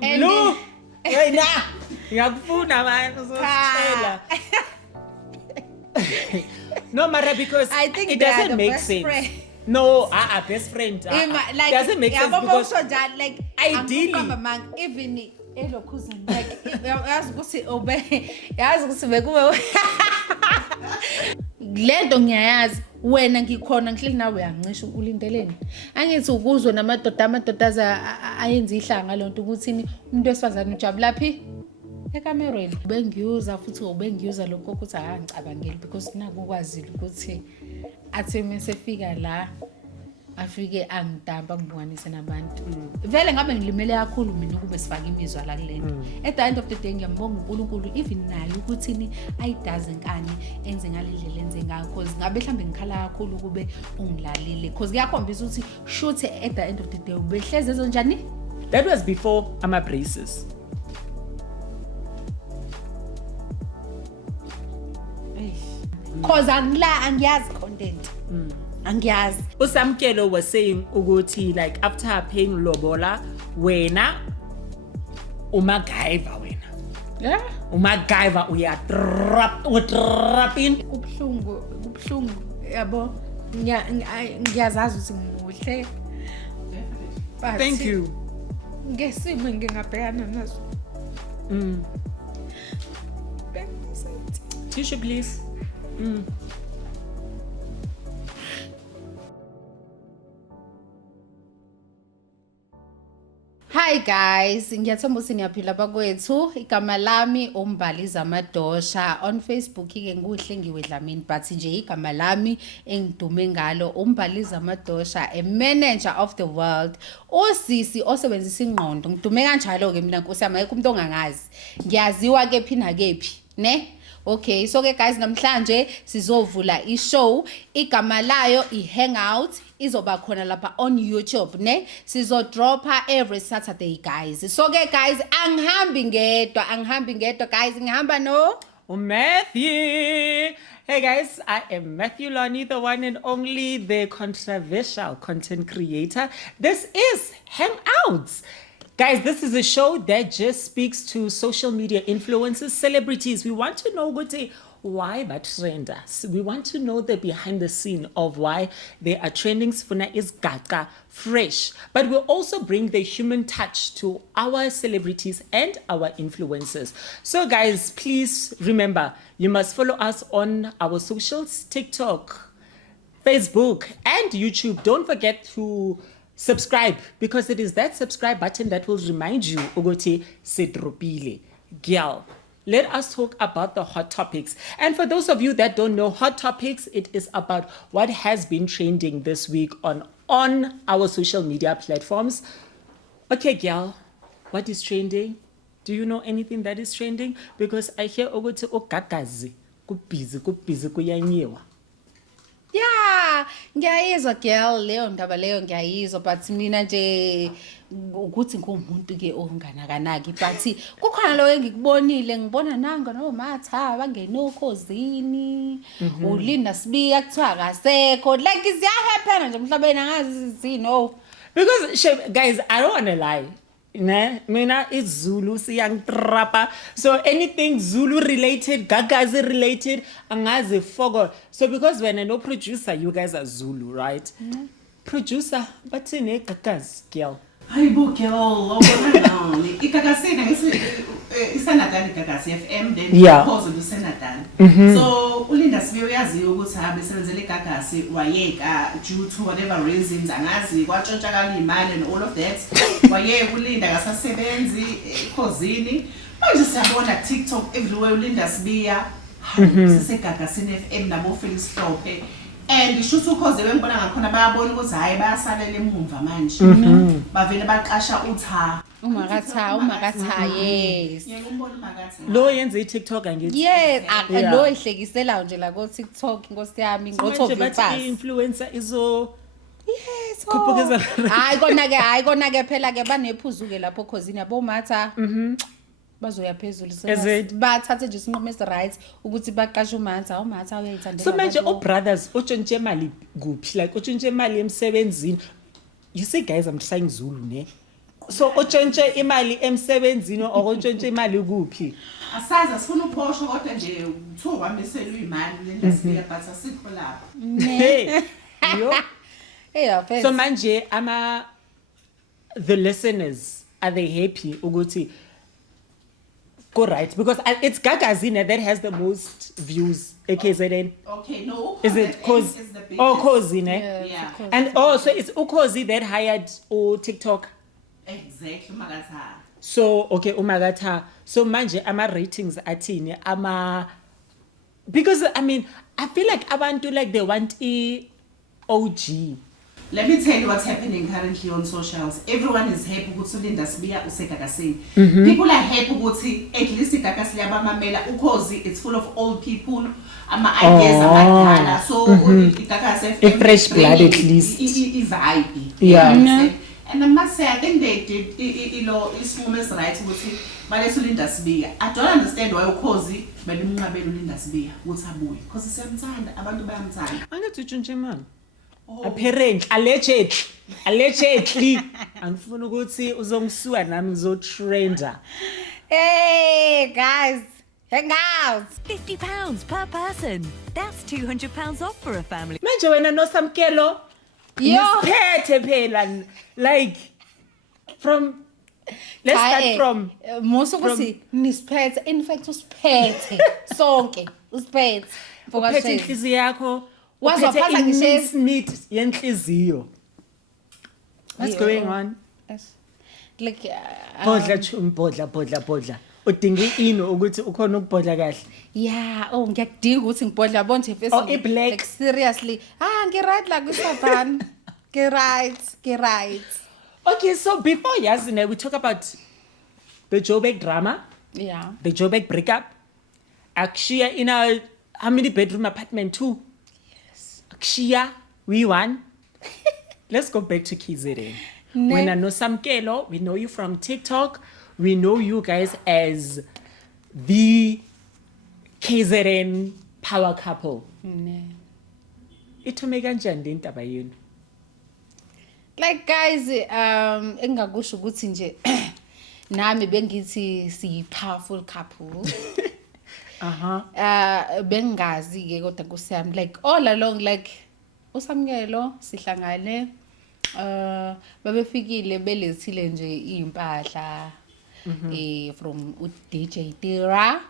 Blue. Wena. Ngiyakufuna man uzositshela. No, Mara, because I think it they are doesn't the make best sense. friend. No, best friend. Like, doesn't make sense because like ideally, even cousin like yazi ukuthi bekube lento ngiyayazi wena ngikhona ngihleli nawe uyancisha ulindeleni angithi ukuzwe amadoda ayenza ihlanga lonto ukuthini umuntu wesifazane ujabula phi ekamereni bengiyuza futhi ubengiyuza lokho ukuthi ngicabangeli because naku kwazile ukuthi athi mesefika la afike angidamba ngibonise nabantu vele ngabe ngilimele kakhulu mina ukube sifaka imizwa la kulento at the end of the day ngiyambonga uNkulunkulu even nayo ukuthini ayidaze nkani enze ngalendlela enze ngayo because ngabe mhlambe ngikhala kakhulu kube ungilalile because kuyakhombisa ukuthi shoot at the end of the day ubehleze zonjani. That was before ama braces. Cause angiyazi content. Angiyazi. Usamkelo was saying ukuthi like after paying lobola wena umagaiva wena. Yeah. Umagaiva uyatrapin. Kubhlungu yabo. Ngiyazazi ukuthi ngimuhle. Thank you. Ngesimo ngingabhekana nazo. Tissue please. Hi guys, ngiyathemba ukuthi niyaphila bakwethu. Igama lami uMbaliza Madosha. On Facebook ke nguhle ngiwedlamini but nje igama lami engidume ngalo uMbaliza Madosha, a manager of the world. Osisi osebenzisa ingqondo. Ngidume kanjalo ke mina Nkosi yami ayikho umuntu ongangazi. Ngiyaziwa ke phina kephi, ne? Okay, so ke guys namhlanje sizovula ishow. Igama layo iHangout. Izoba khona lapha on YouTube, ne? Sizodropa every Saturday guys. So ke guys angihambi ngedwa guys, ngihamba no Matthew. Hey guys, I am Matthew Lani, the one and only, the controversial content creator. This is Hangouts. Guys, this is a show that just speaks to social media influencers, celebrities. We want to know why but trend. We want to know the behind the scene of why they are trending. Sifuna is gaga fresh. But we'll also bring the human touch to our celebrities and our influencers. So guys, please remember, you must follow us on our socials, TikTok, Facebook, and YouTube. Don't forget to subscribe, because it is that subscribe button that will remind you ukuthi sedropile. Girl, let us talk about the hot topics. And for those of you that don't know hot topics, it is about what has been trending this week on our social media platforms. Okay, girl, what is trending? Do you know anything that is trending? Because I hear ukuthi ogagazi kubhizi kuyanyiwa. Yeah, ngiyayizwa girl leyo ndaba leyo ngiyayizwa but mina nje ukuthi ngumuntu ke onganakanaki but kukhona lo engikubonile ngibona nanga no Matha bangenokhosini uLinda Sibiya kuthiwa akasekho like ziyahappen nje emhlabeni angazi zino Because guys, I don't want to lie. Mina it's Zulu siyangtrapa. So anything Zulu related, Gagazi related, angazi fogo. So because when I know producer, you guys are Zulu, right? Producer, but in a Gagazi girl. Hayibo girl, awubona ikakasina isanadani Gagasi FM then pause usenadani. So uLinda Sibiya uyaziyo ukuthi besebenzele Gagasi wayeka due to whatever reasons angazi kwatshontshakala imali and all of that. Wayeka uLinda akasasebenzi ekhosini. Manje siyabona TikTok everywhere uLinda Sibiya sise Gagasini FM nabo Felix Hlophe. And shoot ukhoze bengibona ngakhona bayabona ukuthi hayi bayasalela emumva manje. Bavele baqasha utha. umakatha yes. Yeke umbona umakatha. Lo yenza iTikTok angithi. Yes, lo ihlekisela nje la ko TikTok Nkosi yami ngothobi pass. Influencer izo Yes. Kuphukeza. Hayi kona ke phela ke banephuzu ke lapho khosini yabo Matha. Bazoya phezulu bathathe nje isinqumo right ukuthi baqashe uMatha uyayithandela. So manje brothers utshontshe imali kuphi like utshontshe imali emsebenzini. You see guys, I'm trying Zulu ne. So utshontshe imali emsebenzini or utshontshe imali kuphi? Asazi asifuna uphosho kodwa nje kuthiwa wamisela imali lendasibiya but asikho lapha. Hey. Yo. Yeah, first. So manje the listeners, are they happy ukuthi go right? Because it's Gagazine that has the most views KZN. Okay, no. Is it Kozi? Kozi, ne? Yeah. And also it's Ukozi that hired TikTok. Exactly, Magatha. So okay, Umagatha. So manje ratings athini because I mean I feel like abantu like they want OG. Let me tell you what's happening currently on socials. Everyone is happy ukuthi uLinda Sibiya useGagasini. People are happy ukuthi at least iGagasini yabamamela ukhozi it's full of old people. Ideas abadala. So iGagasi a fresh blood at least. Vibe. Yeah. And I must say I think they did isinqumo right ukuthi balethe uLinda Sibiya. I don't understand why ukhozi belimnqabela uLinda Sibiya ukuthi abuye because siyamthanda abantu bayamthanda. Angathi utshontshe imali. Apparently allegedly angifuna ukuthi uzongisuka nami ngizotrenda. Hey guys, hang out. £50 per person. That's £200 off for a family. Manje wena noSamkelo nisiphethe phela like from let's start from most ukuthi nisiphethe, in fact usiphethe sonke usiphethe uphethe inhliziyo yakho. Wazophatha ngisho Smith yenhliziyo. What's going on? Like bodla udinga ino ukuthi ukhona ukubhodla kahle. Yeah, ngiyakudinga ukuthi ngibhodla bonke first. Black. Like seriously. Ngi-right la kuSavan. Ngi-right. Okay, so before Yazine, we talk about the Joburg drama. Yeah. The Joburg breakup. Akshia in a how many bedroom apartment? 2. Akshia, we won. Let's go back to KZN. When I know Samkelo, we know you from TikTok. We know you guys as the KZN power couple. Itume kanjani le ndaba yenu? Like guys, engakusho ukuthi nje nami bengithi si powerful couple. Bengazi ke kodwa kusiyami like all along like uSamkelo sihlangane babefikile belethile nje impahla from uDJ Tira.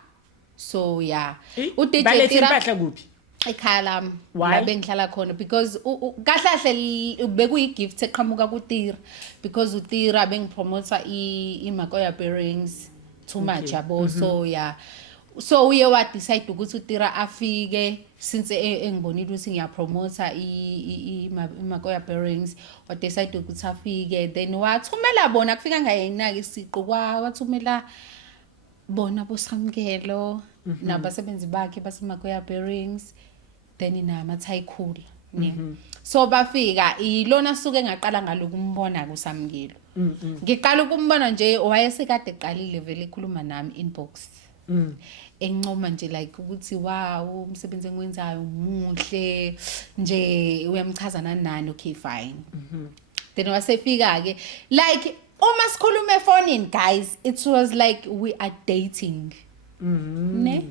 So yeah, uDJ Tira impahla kuphi? Ekhaya lami la bengihlala khona because kahlahle bekuyi gift eqhamuka kuTira because uTira bengipromoter iMakoya Bearings too much yabo. So yeah, so uye wa decide ukuthi uTira afike since engibonile ukuthi ngiyapromoter iMakoya Bearings wa decide ukuthi afike then wathumela bona kufika ngayena ke siqo wathumela bona boSamkelo nabasebenzi bakhe baseMakoya Bearings then inama Tycool so bafika ilona suke ngaqala ngalokumbona kuSamkelo ngiqala ukumbona nje wayesekade eqalile vele ekhuluma nami inbox enqoma nje like ukuthi wow umsebenzi engwenzayo muhle nje uyamchaza nani okay fine then wasefika ke like uma sikhuluma efonini guys it was like we are dating ne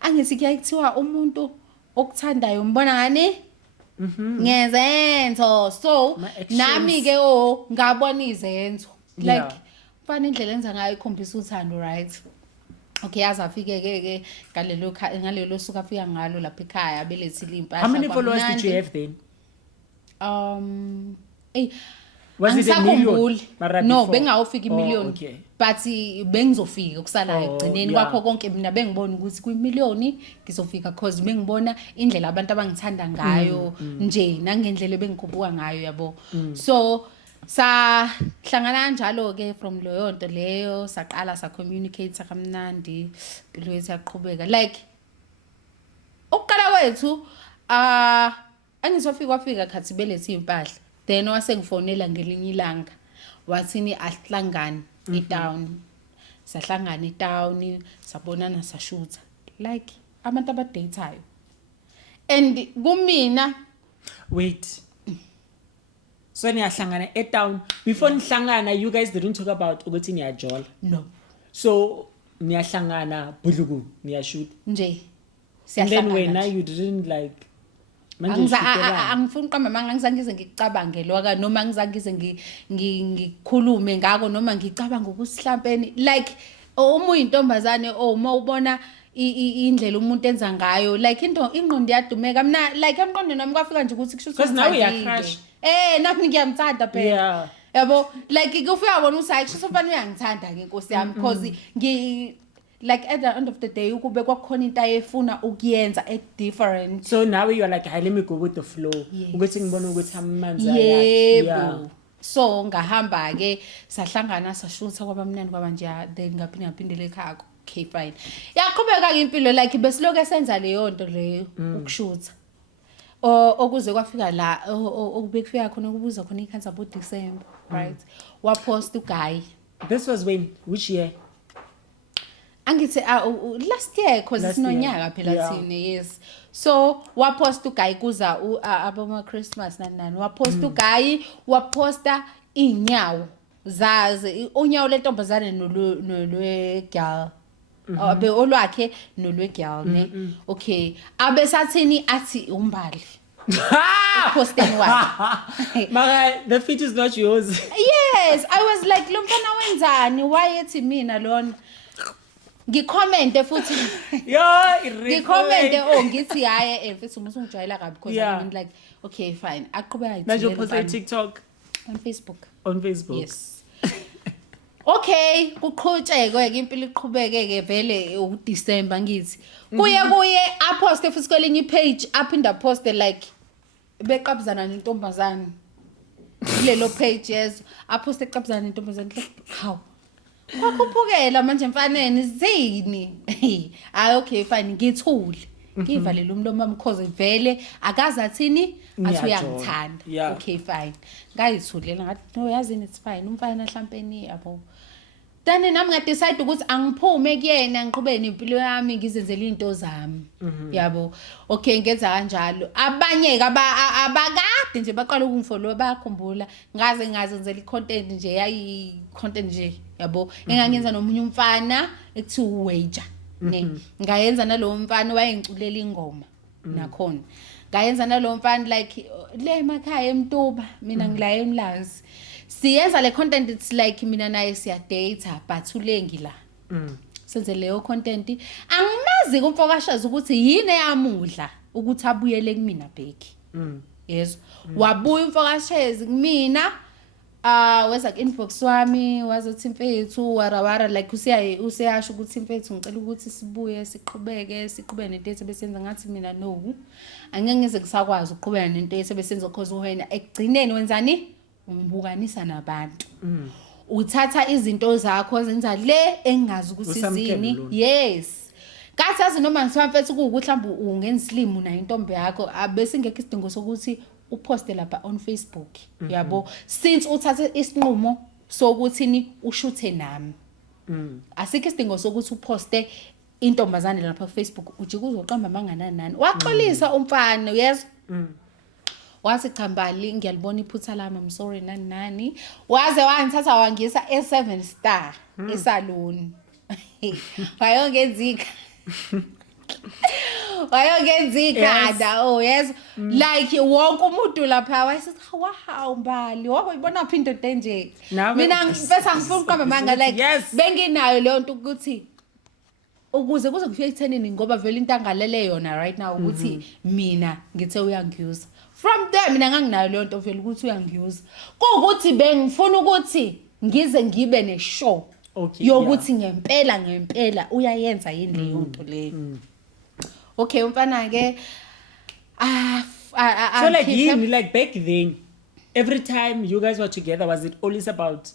angithi kuyakuthiwa umuntu okuthandayo umbona ngani ngezenzo so nami ke ngabona izenzo like fana indlela enza ngayo ikhombisa uthando right. Okay, azafike ke ngalelo suka afika ngalo lapha ekhaya belethile impahla. How many followers did you have then? Was it a million? No, bengawufika imillion. Okay. But bengizofika ukusalayo egcineni kwakho konke mina bengibona ukuthi kwimillion ngizofika cause bengibona indlela abantu abangithanda ngayo nje nangendlela bengikhuphuka ngayo yabo. So sahlangana kanjalo ke from leyo nto leyo saqala sa communicate sakamnandi impilo yethu yaqhubeka like ukuqala kwethu angisofika wafika khathi belethe impahla then wasengifonela ngelinye ilanga wathini asihlangane eTown sahlangana eTown sabonana sashutha like abantu abadatayo and kumina wait So niyahlangana at town. Before nihlangana, you guys didn't talk about ukuthi niyajola. No. So niyahlangana budluku niyashoot. Nje. And then when Siyahlangana. you didn't like manje shootelana. Angifuni uqamba manga ngizangize ngicabange loka noma ngizangize ngikhulume ngako noma ngicabanga ukuthi mhlawumbe like uma uyintombazane uma ubona indlela umuntu enza ngayo like ingqondo iyadumeka mina like emqondweni nami kwafika nje ukuthi kusho Because now we are crush. nami ngiyamthanda phela. Yeah. Yabo like kufika bona ukuthi hayi kusho mfana uyangithanda ke Nkosi yami because like at the end of the day ukube kwakhona into ayefuna ukuyenza at different. So now you are like, hey, let me go with the flow. Yes. Ukuthi ngibone ukuthi amanzi ayathi. Yebo. So ngahamba ke sahlangana sashutha kwabamnandi kwabanje then ngaphindele ekhaya. Okay fine. Yaqhubeka ke impilo like besiloke senza leyo nto leyo ukushutha. Okuze kwafika la okubekufika khona ukubuza khona ikhansa bo December, right? Wa post uGuy. This was when? Which year? Angithi last year cause Last sinonyaka year, phela yeah. thina yes. So wa post uGuy kuza aboma Christmas nani wa post uGuy wa posta inyawo zaze unyawo lentombazane nolwe girl. Abe olwakhe nolwe girl ne. Okay. Abe sathini athi umbali. Posting one. Mara, the feet is not yours. Yes, I was like lo mfana wenzani why ethi mina lona. Ngicommente futhi Yo, ngicommente ngithi hayi mfethu musungijwayela kabi because Yeah. I mean like okay fine aqhubeka Manje ayithile uposta TikTok on Facebook. on Facebook. Yes. Okay, kuqhutshekwe ke impilo iqhubeke ke vele uDecember ngithi. Kuye aposte futhi kwelinye ipage aphinda poste like beqabuzana nentombazane. Lelo page yes aposte eqabuzana nentombazane like how kwakuphukela manje mfaneni zini hayi okay fine ngithule ngivalela umlomo wami because vele akazi athini athi uyangithanda Yeah. okay fine ngayithulela ngathi no yazini it's fine umfana mhlawumbe yabo then nami ngadecide ukuthi angiphume kuyena ngiqhubeke nempilo yami ngizenzele into zami yabo okay ngenza kanjalo abanye ke abakade nje baqala ukungifollow bayakhumbula ngaze ngazenzela icontent nje yayi content nje yabo engangenza nomunye umfana ekuthiwa uwager ne ngayenza nalowo mfana wayengiculela ingoma nakhona ngayenza nalowo mfana like le emakhaya eMtuba mina ngila eMlazi siyenza le content it's like mina naye siya date but ulengi la senze leyo content angimazi kumfokashaza ukuthi yini eyamudla ukuthi abuyele kumina bheki yes wabuya umfokashezi kumina weza inbox wami wazothi mfethu warawara like useyasho ukuthi mfethu ngicela ukuthi sibuye siqhubeke nento esebenza ngathi mina no angeke ngize kusakwazi ukuqhubeka nento esebenza cause wena ekugcineni wenzani umbukanisa nabantu uthatha izinto zakho ezenza le engazi ukuthi izini yes kathi noma ngithiwa mfethu ukuthi mhlawumbe ungenzislimo na intombi yakho abese ngeke isidingo sokuthi uposte lapha on Facebook yabo since uthathe isinqumo sokuthi ni ushuthe nami asikho isidingo sokuthi uposte intombazane lapha ku Facebook uje kuzoqamba manganani nani waxolisa umfana yes wathi chambali ngiyalibona iphutha lami I'm sorry nani waze wangithatha wangisa e7 star esalon wayongenzika oh yes like wonke umuntu lapha wayesethi wow mbali wabona phi into enje mina ngifesa ngifuna uqamba manga like benginayo leyo nto ukuthi ukuze kuze kufike ethenini ngoba vele into angalele yona right now ukuthi mina ngithe uyangiyuza from there mina nganginayo leyo nto vele ukuthi uyangiyuza ukuthi bengifuna ukuthi ngize ngibe neshow yokuthi ngempela uyayenza yini leyo nto leyo okay umfana ke so like yini like back then every time you guys were together was it always about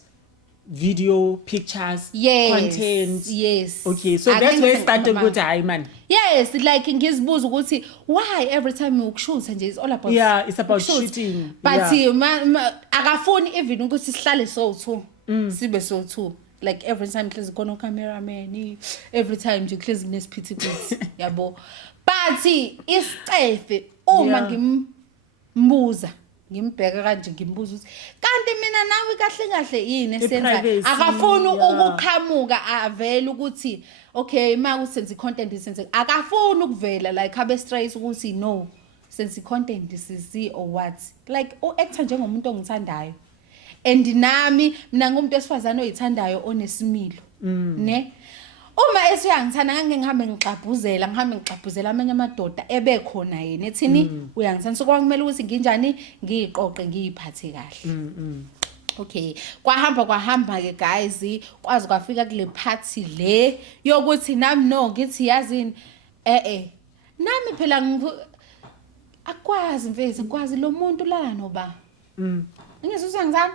video pictures content yes okay so that's where it started ukuthi hayi man yes like ngizibuza ukuthi why every time ukushoot nje is all about it's about shooting but akafuni even ukuthi sihlale so2 sibe so2 like every time close khona cameraman every time nje close kunesiphithiphithi yabo but isicefe uma ngimbuza Ngimbheka kanje ngimbuza ukuthi kanti mina nawe kahle yini esenza I-privacy, akafuni yeah. ukuqhamuka avela ukuthi okay maku senze content senze akafuni ukuvela like abe straight ukuthi no senze content sisi or what like actor njengomuntu ongithandayo and nami mina ngumuntu esifazana oyithandayo onesimilo ne uma esiyangithanda ngeke ngihambe ngixabhuzela amanye amadoda ebekhona yena ethini uyangithanda so kwakumele ukuthi nginjani ngiyiqoqe ngiyiphathe kahle okay kwahamba ke guys kwazi kwafika kule party le yokuthi nami no ngithi yazini nami phela akwazi mfethu akwazi lo muntu lana noba ngizizwa ngizana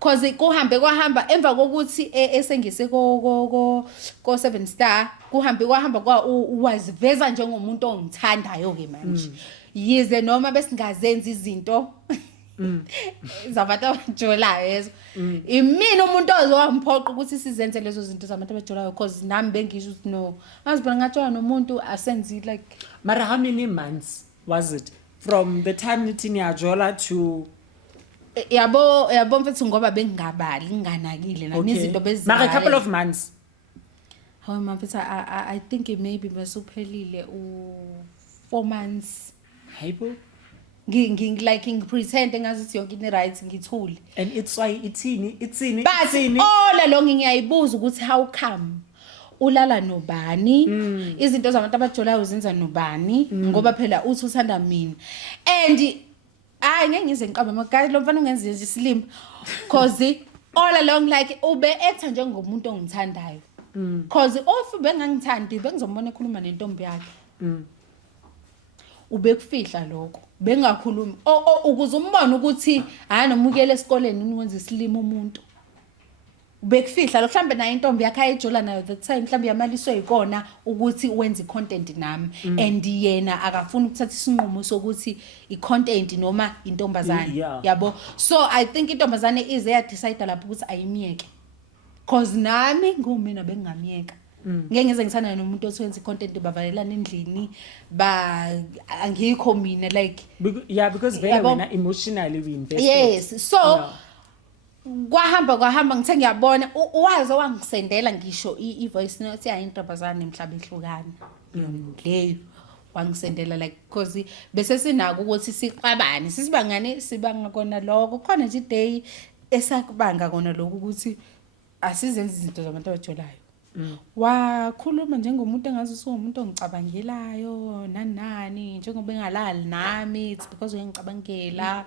cause kwahamba emva kokuthi esengise ko 7 star kwahamba waziveza njengomuntu ongithandayo ke manje yize noma besingazenza izinto zabantu abajolayo yezo imina umuntu ozowamphoqa ukuthi sizenze lezo zinto zabantu abajolayo cause nami bengisho ukuthi no ngazibona ngatshola nomuntu asenzi like mara how many months was it from the time nithi niyajola to yabo mfethu ngoba bengingabali nginganakile nami izinto bezizayo mara a couple of months how mfethu I think it maybe besuphelile 4 months hayibo like ngipretend engazuthi yonke into right ngithule and it's why itsini but all along ngiyayibuza ukuthi how come ulala nobani izinto zabantu abajolayo uzenza nobani ngoba phela uthi uthanda mina and ngeke ngize ngiqabe magazi lo mfana ungenza isilimo cause all along like ube actor njengomuntu ongithandayo cause of bengangithandi bengizombona ekhuluma nentombi yakhe ubekufihla lokho bengakhulumi ukuze umbone ukuthi nomukele esikoleni uniwenza isilimo umuntu ubekufihla lo mhlambe nayo intombi yakhe ayijola nayo that time mhlambe yamaliswe ikona ukuthi wenze content nami and yena akafuni ukuthatha isinqumo sokuthi icontent noma intombazane yabo so I think intombazane ize ya decide lapho ukuthi ayimiyeke cause nami ngumina bengamiyeka ngeke ngize ngithanda nomuntu othenza icontent bavalelana endlini angikho mina like because vele wena emotionally we invested yes so kwahamba ngithe ngiyabona waze wangisendela ngisho i-voice note yayintombazane emhlaba ehlukana leyo wangisendela like because bese sinako ukuthi siqabane sisibangane sibanga kona lokho khona nje day esakubanga kona lokho ukuthi asizenze izinto zabantu abajolayo wakhuluma njengomuntu engazi usumuntu ongicabangelayo nani njengoba engalali nami it's because uyangicabangela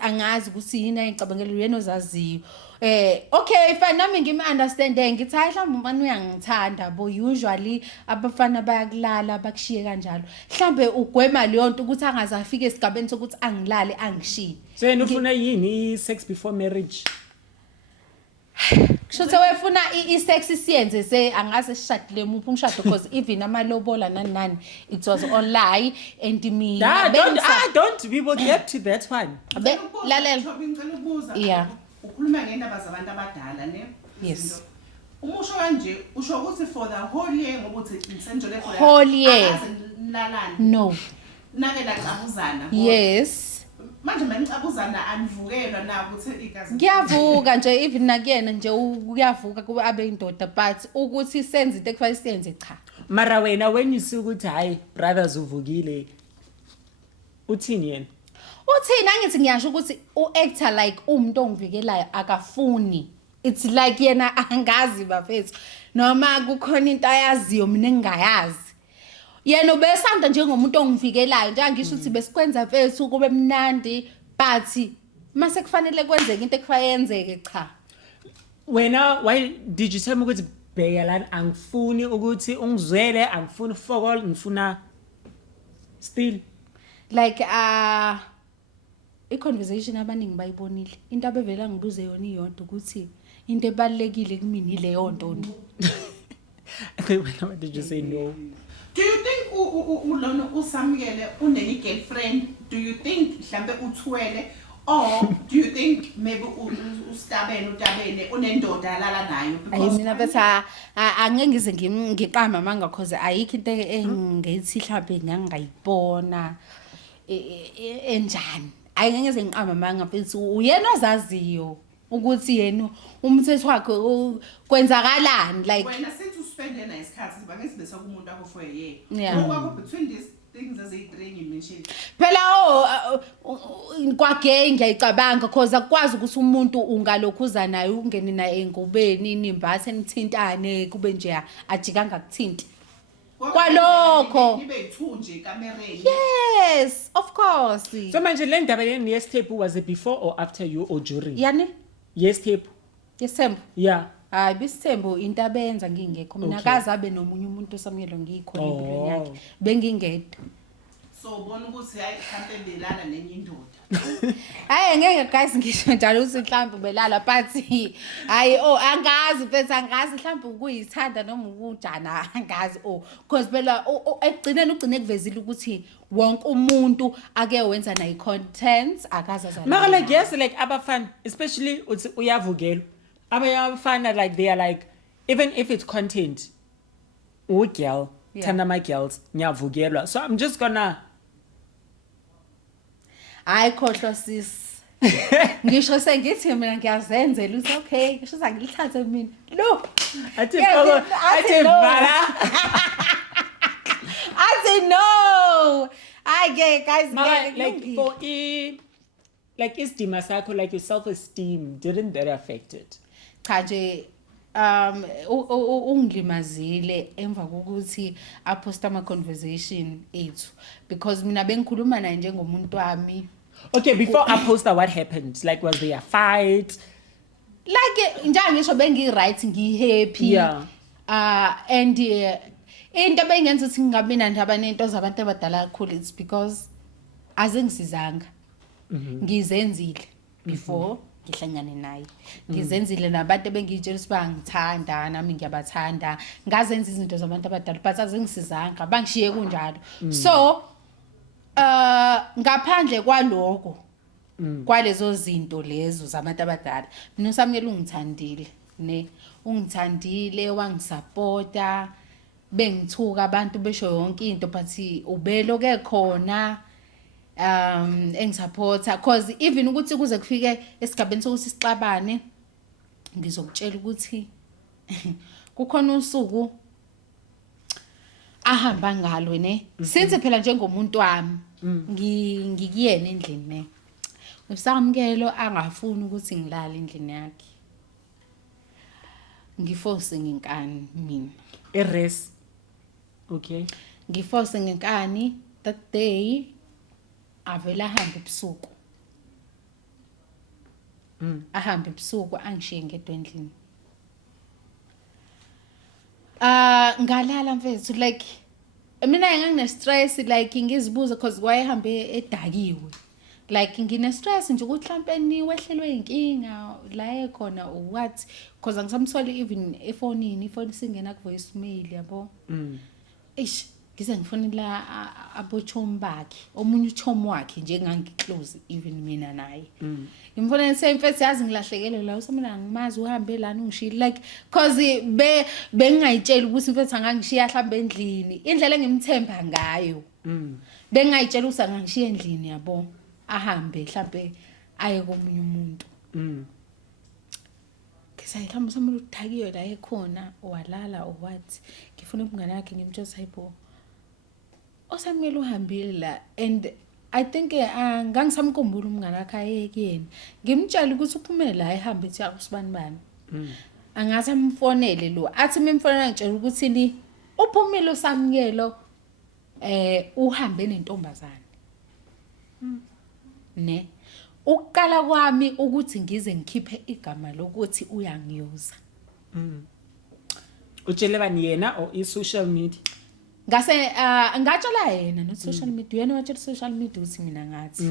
angazi ukuthi yini ayicabangela yena ozaziyo okay fine nami ngimi-understande ngithi hayi mhlawumbe umfana uyangithanda bo usually abafana bayakulala bakushiye kanjalo mhlambe ugwema leyo nto ukuthi angaze afike esigabeni sokuthi angilale angishiye so yena ufuna yini i-sex before marriage Kusho wefuna i-sex siyenze se angase sishadile umuntu umshado because even amalobola nani it was online and me don't we will get to that one lalela ngicela ukubuza yeah ukhuluma ngendaba zabantu abadala ne yes umusho kanje usho ukuthi for the whole year ngoba uthi ngisenjole for whole year lalana no nake laqabuzana yes manje manicabuzana anivukelwa na ukuthi igazi ngiyavuka nje even nakuyena nje uyavuka kuba abe indoda but ukuthi senze into ekufanele siyenze cha mara wena when you see ukuthi hayi brothers uvukile uthini yena uthini angithi ngiyasho ukuthi uactor like umuntu ongivikelayo akafuni it's like yena angazi bafethu noma kukhona into ayaziyo mina engingayazi yena ubesanda njengomuntu ongivikelayo nje angisho ukuthi besikwenza mfethu kube mnandi but mase kufanele kwenzeke into ekufanele yenzeke cha wena why did you tell me ukuthi bheka angifuni ukuthi ungizwele angifuni ufokol ngifuna still like i-conversation abaningi bayibonile into abevela ngibuze yona iyodwa ukuthi into ebalekile kimi ileyo nto what did you say no do you think ulona usamukele uneni girlfriend do you think mhlambe uthwele or do you think maybe utabene unendoda alala nayo because mina betha angeke ngize ngiqama manga because ayikho into engithi mhlambe ngangayibona enjani ayengeze ngiqamba amanga mfethu uyena ozaziyo ukuthi yena umthetho wakhe kwenzakalani like wena sithi uspend yena isikhathi bangeke bese kumuntu akho for a year Yeah. ngoba between these things as a train you mentioned phela kwagay ngiyayicabanga cause akwazi ukuthi umuntu ungalokhuza naye ungene naye engubeni nimbathe nithintane kube nje ajikanga kuthinti kwalokho nibe yithunje kamereni yes of course So manje le ndaba yeni yes tape was it before or after you or during? yani Yes tape. yesembo Yeah. hayi bisithembo into abenza ngingekho mina Okay. akaze abe nomunye umuntu osamukelo ngikhona empilweni yakhe Oh. bengingedwa so ubona ukuthi hayi mhlambe belala nenye indoda hayi ngeke guys ngisho njalo ukuthi mhlawumbe belala but hayi angazi mfethu angazi mhlawumbe ukuyithanda noma ukujana angazi because phela ekugcineni ugcine kuvezile ukuthi wonke umuntu ake wenza nayi content akazaza Mara like yes like abafana especially uthi uyavugelwa. Abafana like they are like even if it's content girl Yeah. thanda my girls ngiyavugelwa. So I'm just gonna hayi khohlwa sis ngisho sengithi mina ngiyazenzela ukuthi okay ngisho sangilithathe mina lo athi Yeah, athi no. vala. I say no. I get guys. Mara get like for like istima sakho like your self-esteem didn't that affect it? cha nje ungilimazile emva kokuthi aposta ama conversation ethu because mina bengikhuluma naye njengomuntu wami Okay, before I post what happened? Like was there a fight? like njalo ngisho bengi right ngi happy Yeah. And into bengenza ukuthi ngingabi nandaba nento zabantu abadala kakhulu it's because azengisizanga ngizenzile before ngihlangane naye ngizenzile nabantu bengitshela ukuthi bangithanda nami ngiyabathanda ngazenza izinto zabantu abadala but azengisizanga bangishiye kunjalo so ngaphandle kwaloko kwalezo zinto lezo zabantu abadala mina uSamuel ungithandile ne ungithandile wangisupporta bengithuka abantu besho yonke into but ubelo ke khona engisupporta cause even ukuthi kuze kufike esigabeni sokuthi sixabane ngizokutshela ukuthi kukhona usuku ahamba ngalo ne since phela njengomuntu wami ngikuyena endlini ne usamukelo angafuni ukuthi ngilale endlini yakhe ngiforce nginkani mina Erase. Okay. ngiforce nginkani that day avela hamba ebusuku ahamba ebusuku angishiye ngedwa endlini ngalala mfethu like mina ngangine stress like ngizibuza because wayehambe edakiwe like ngine stress nje ukuthi mhlambe niwehlelwe inkinga la ekhona what because angisamtholi even efonini ifoni singena ku voicemail yabo ish ngize ngifonela abochom bakhe omunye uchom wakhe nje ngangiclose even mina naye ngimfonela semfethu yazi ngilahlekelwe la usamina ngimazi uhambe lana ungishila like cause bengingayitshela ukuthi mfethu angangishiya mhlambe endlini indlela engimthemba ngayo bengingayitshela ukuthi angangishiya endlini yabo ahambe mhlambe aye komunye umuntu ngisayihamba usamina uthakiwe la ekhona walala or what ngifuna umngane wakhe ngimtshela hayibo oSamuel uhambile la and I think ngangisamkhumbula umngane wakhe ayekuyena ngimtshela ukuthi uphumele la ehambe ethi akusibani bani angathi amfonele lo athi memfonela ngitshela ukuthi ni uphumile uSamuel uhambe nentombazane ne ukuqala kwami ukuthi ngize ngikhiphe igama lokuthi uyangiyuza Utshele bani yena or i-social media? ngase ngatshela yena no social media yena watshela social media ukuthi mina ngathi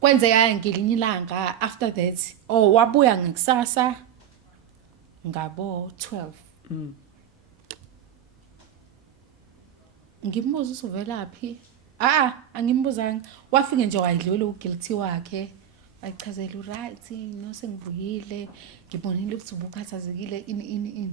kwenzeka ngelinye ilanga after that wabuya ngekusasa ngabo 12 ngimbuza usuvelaphi angimbuzanga wafike nje wayidlula uguilty wakhe wayichazela right no sengivuyile ngibonile ukuthi ubukhathazekile in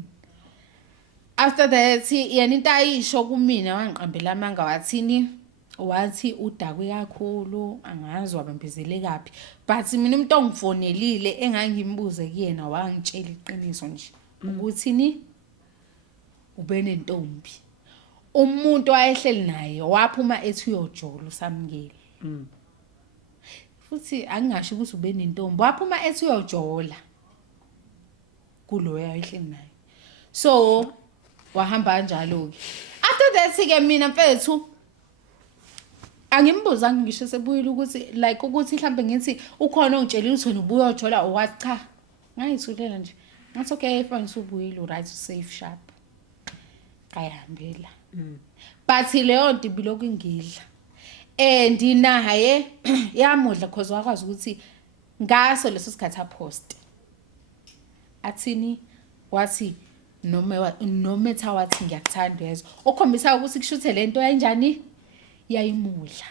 after that yena into ayisho kumina wangiqambela amanga wathini wathi udakwe kakhulu angazi wabambezelekaphi but mina umuntu ongifonelile engangimbuze kuyena wangitshela iqiniso nje ukuthi ni ube nentombi umuntu wayehleli naye waphuma ethi uyojola usamukele futhi angingasho ukuthi ube nentombi waphuma ethi uyojola kuloya wayehleli naye so wahamba kanjalo ke after that ke mina mfethu angimbuza ngisho sebuyile ukuthi like ukuthi mhlambe ngithi ukhona ongitshelile ukuthi wena ubuya ujola owathi cha ngayithulela nje ngathi okay fine subuyile right safe sharp kayahambela but leyo nto bilokhu ngidla ndinaye yamudla cause wakwazi ukuthi ngaso leso sikhathi apost athini wathi noma etha wathi ngiyakuthanda yezo okhombisa ukuthi kushuthi lento kanjani yayimudla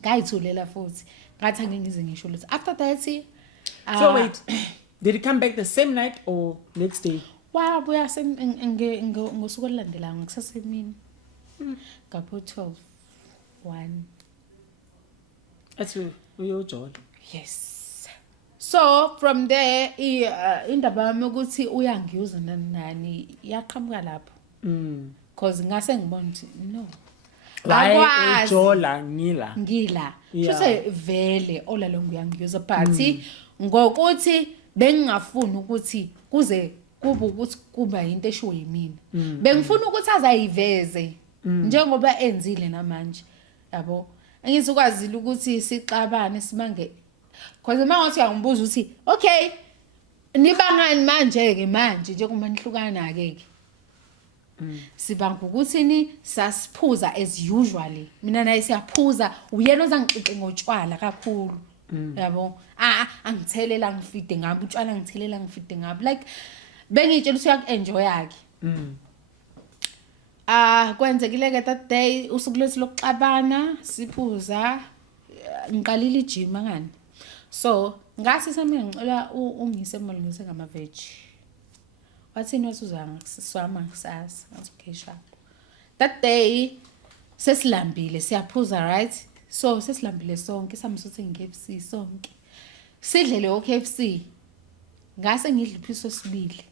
ngayithulela futhi ngathi angengize ngisho lutho after that So wait, did he come back the same night or next day? wabuya ngosuku olulandelayo ngisasemini ngapho 12 1 That's uyojola. yes so from there indaba yami ukuthi uyangiyuza nani yaqhamuka lapho cause ngase ngibona ukuthi no Why ujola ngila? Shose vele olalo ngiyangiyuza but ngokuthi bengingafuni ukuthi kuze kube ukuthi kuba into esho yimina bengifuna ukuthi azayiveze njengoba enzile namanje yabo angizokwazile ukuthi sixabane simange cause manje uyangibuza ukuthi okay nibangani manje ke manje njengoba nihlukana ke sibanga ukuthi ni sasiphuza as usually mina naye siyaphuza uyena ozangixoxe ngotshwala kakhulu yabo angithelela ngifide ngabo utshwala ngithelela ngifide ngabo like bengitshela ukuthi uyaku-enjoy yakhe kwenzekile ke that day usuku lwethu lokuxabana siphuza ngiqalile ijim ngani so ngasi sami ngicela ungise emalungise ngama-veg wathini wathi uzangiswama kusasa ngathi okay sharp that day sesilambile siyaphuza right so sesilambile sonke samsuthi nge-KFC sonke sidlele o-KFC ngase ngidla iphiso sibili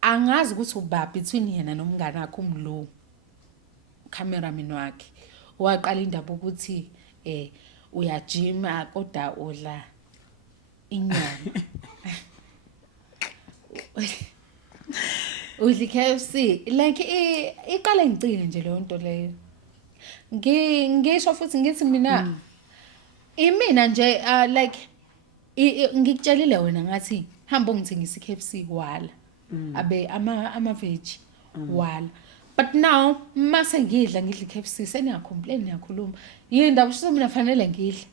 angazi ukuthi uba between yena nomngane wakhe umlo cameraman wakhe waqala indaba ukuthi uyajima kodwa udla inyama udli KFC like iqale ngicile nje leyo nto leyo ngisho futhi ngithi mina imina nje like ngikutshelile wena ngathi hamba ungithengisa iKFC wala abe ama veg wala but now mase ngidla iKFC seniyacomplain niyakhuluma yini ndaba sho mina fanele ngidle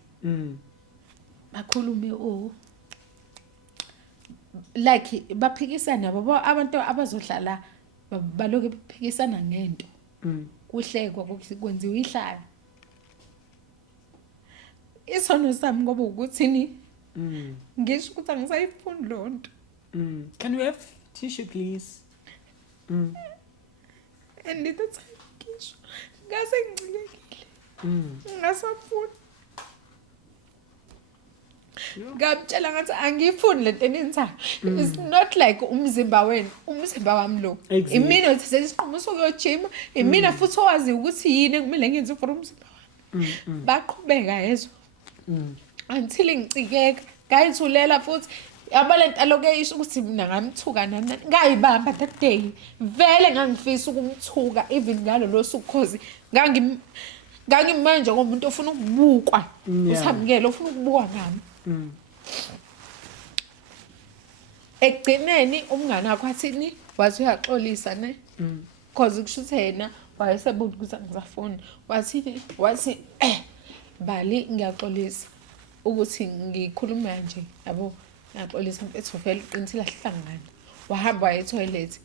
bakhulume like baphikisana babo abantu abazohlala baloke bephikisana ngento kuhlekwa kwenziwa ihlala isono sami ngoba ukuthi ni ngisho ukuthi angisayifuni lonto Can we have tissue please? and that's ngisho ngase ngicikekile ngasafuni ngabutshela ngathi angifuni lento enenzayo it's not like umzimba wena umzimba wami lo imina uthathe isiqhumo sokuyojima imina futhi owazi ukuthi yini kumele ngenze for umzimba wami baqhubeka yezwa until ngicikeka ngayithulela futhi yabalento aloke isho ukuthi mina ngamthuka nami ngayibamba that day vele ngangifisa ukumthuka even ngalo lo suku cause ngangimanje ngomuntu ofuna ukubukwa usamukele ofuna ukubukwa ngami ekugcineni umngane wakho athini wathi uyaxolisa ne cause kushuthi yena wayesebuthi ukuthi angisafuni wathi bali ngiyaxolisa ukuthi ngikhuluma nje yabo ngiyaxolisa mfethu vele uqinisile ahlangana wahamba waye toilet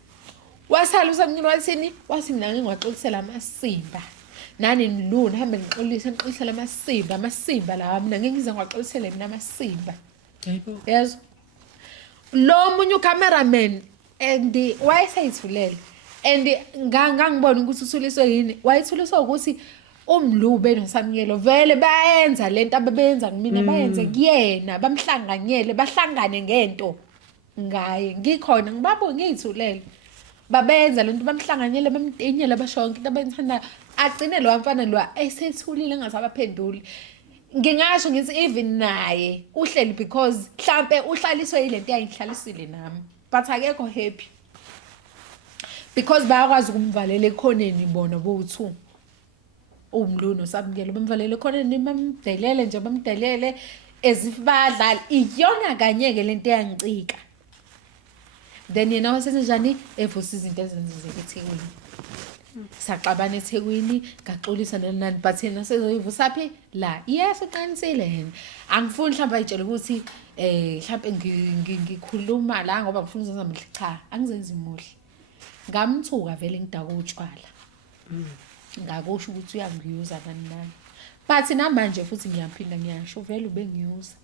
wasala usamngini wathini wathi mina ngingaxolisela amasimba nani niluna hambe ngixolisela amasimba lawa mina ngingize ngixolisele mina amasimba yes lo munye cameraman and wayesayithulele and ngangibona ukuthi uthuliswe yini wayethuliswa ukuthi umlube noSamuyelo vele bayenza lento ababenza kumina bayenze kuyena bamhlanganyele bahlangane ngento ngaye ngikhona ngibabo ngiyithulele babenza lento bamhlanganyele bamtinyela bashonke into abenzana agcine lo mfana lo esethulile engasabaphenduli ngingasho ngithi even naye uhleli because mhlambe uhlaliswe yilento yayihlalisile nami but akekho happy because bayakwazi ukumvalela ekhoneni bona bo2 umlu noSamuyelo bamvalele ekhoneni bamdelele nje bamdelele ezif badlali iyona kanye ke lento yangicika then yena wasenjani evusa izinto ezenzeke eThekwini saxabana eThekwini ngaxolisa nani but yena sezoyivusa phi la yes uqinisile yena angifuni mhlawumbe ayitshela ukuthi mhlawumbe ngikhuluma la ngoba ngifuna ukwenza amhle cha angizenzi imuhle ngamthuka vele ngidaka utshwala ngakusho ukuthi uyangiyuza nani but namanje futhi ngiyaphinda ngiyasho vele ubengiyuza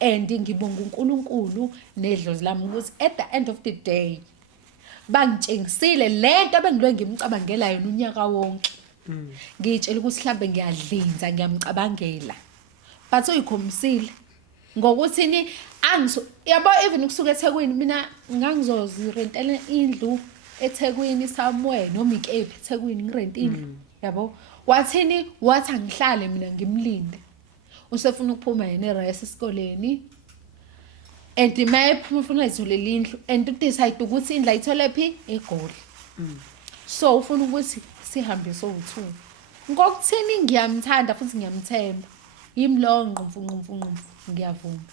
and ngibonga uNkulunkulu nedlozi lami ukuthi at the end of the day bangitshengisile lento abengilwe ngimcabangela yona unyaka wonke ngitshela ukuthi mhlambe ngiyadlinza ngiyamcabangela but uyikhomisile ngokuthi ni yabo even ukusuka eThekwini mina ngangizozirentela indlu eThekwini somewhere noma iKepi eThekwini ngirent indlu yabo wathini wathi angihlale mina ngimlinde usefuna ukuphuma yena erayisi esikoleni and mayephuma ufuna izolele indlu and udecide ukuthi indlu ayithole phi eGoli so ufuna ukuthi sihambe so2 ngokuthini ngiyamthanda futhi ngiyamthemba imlonqo mfunqo ngiyavuma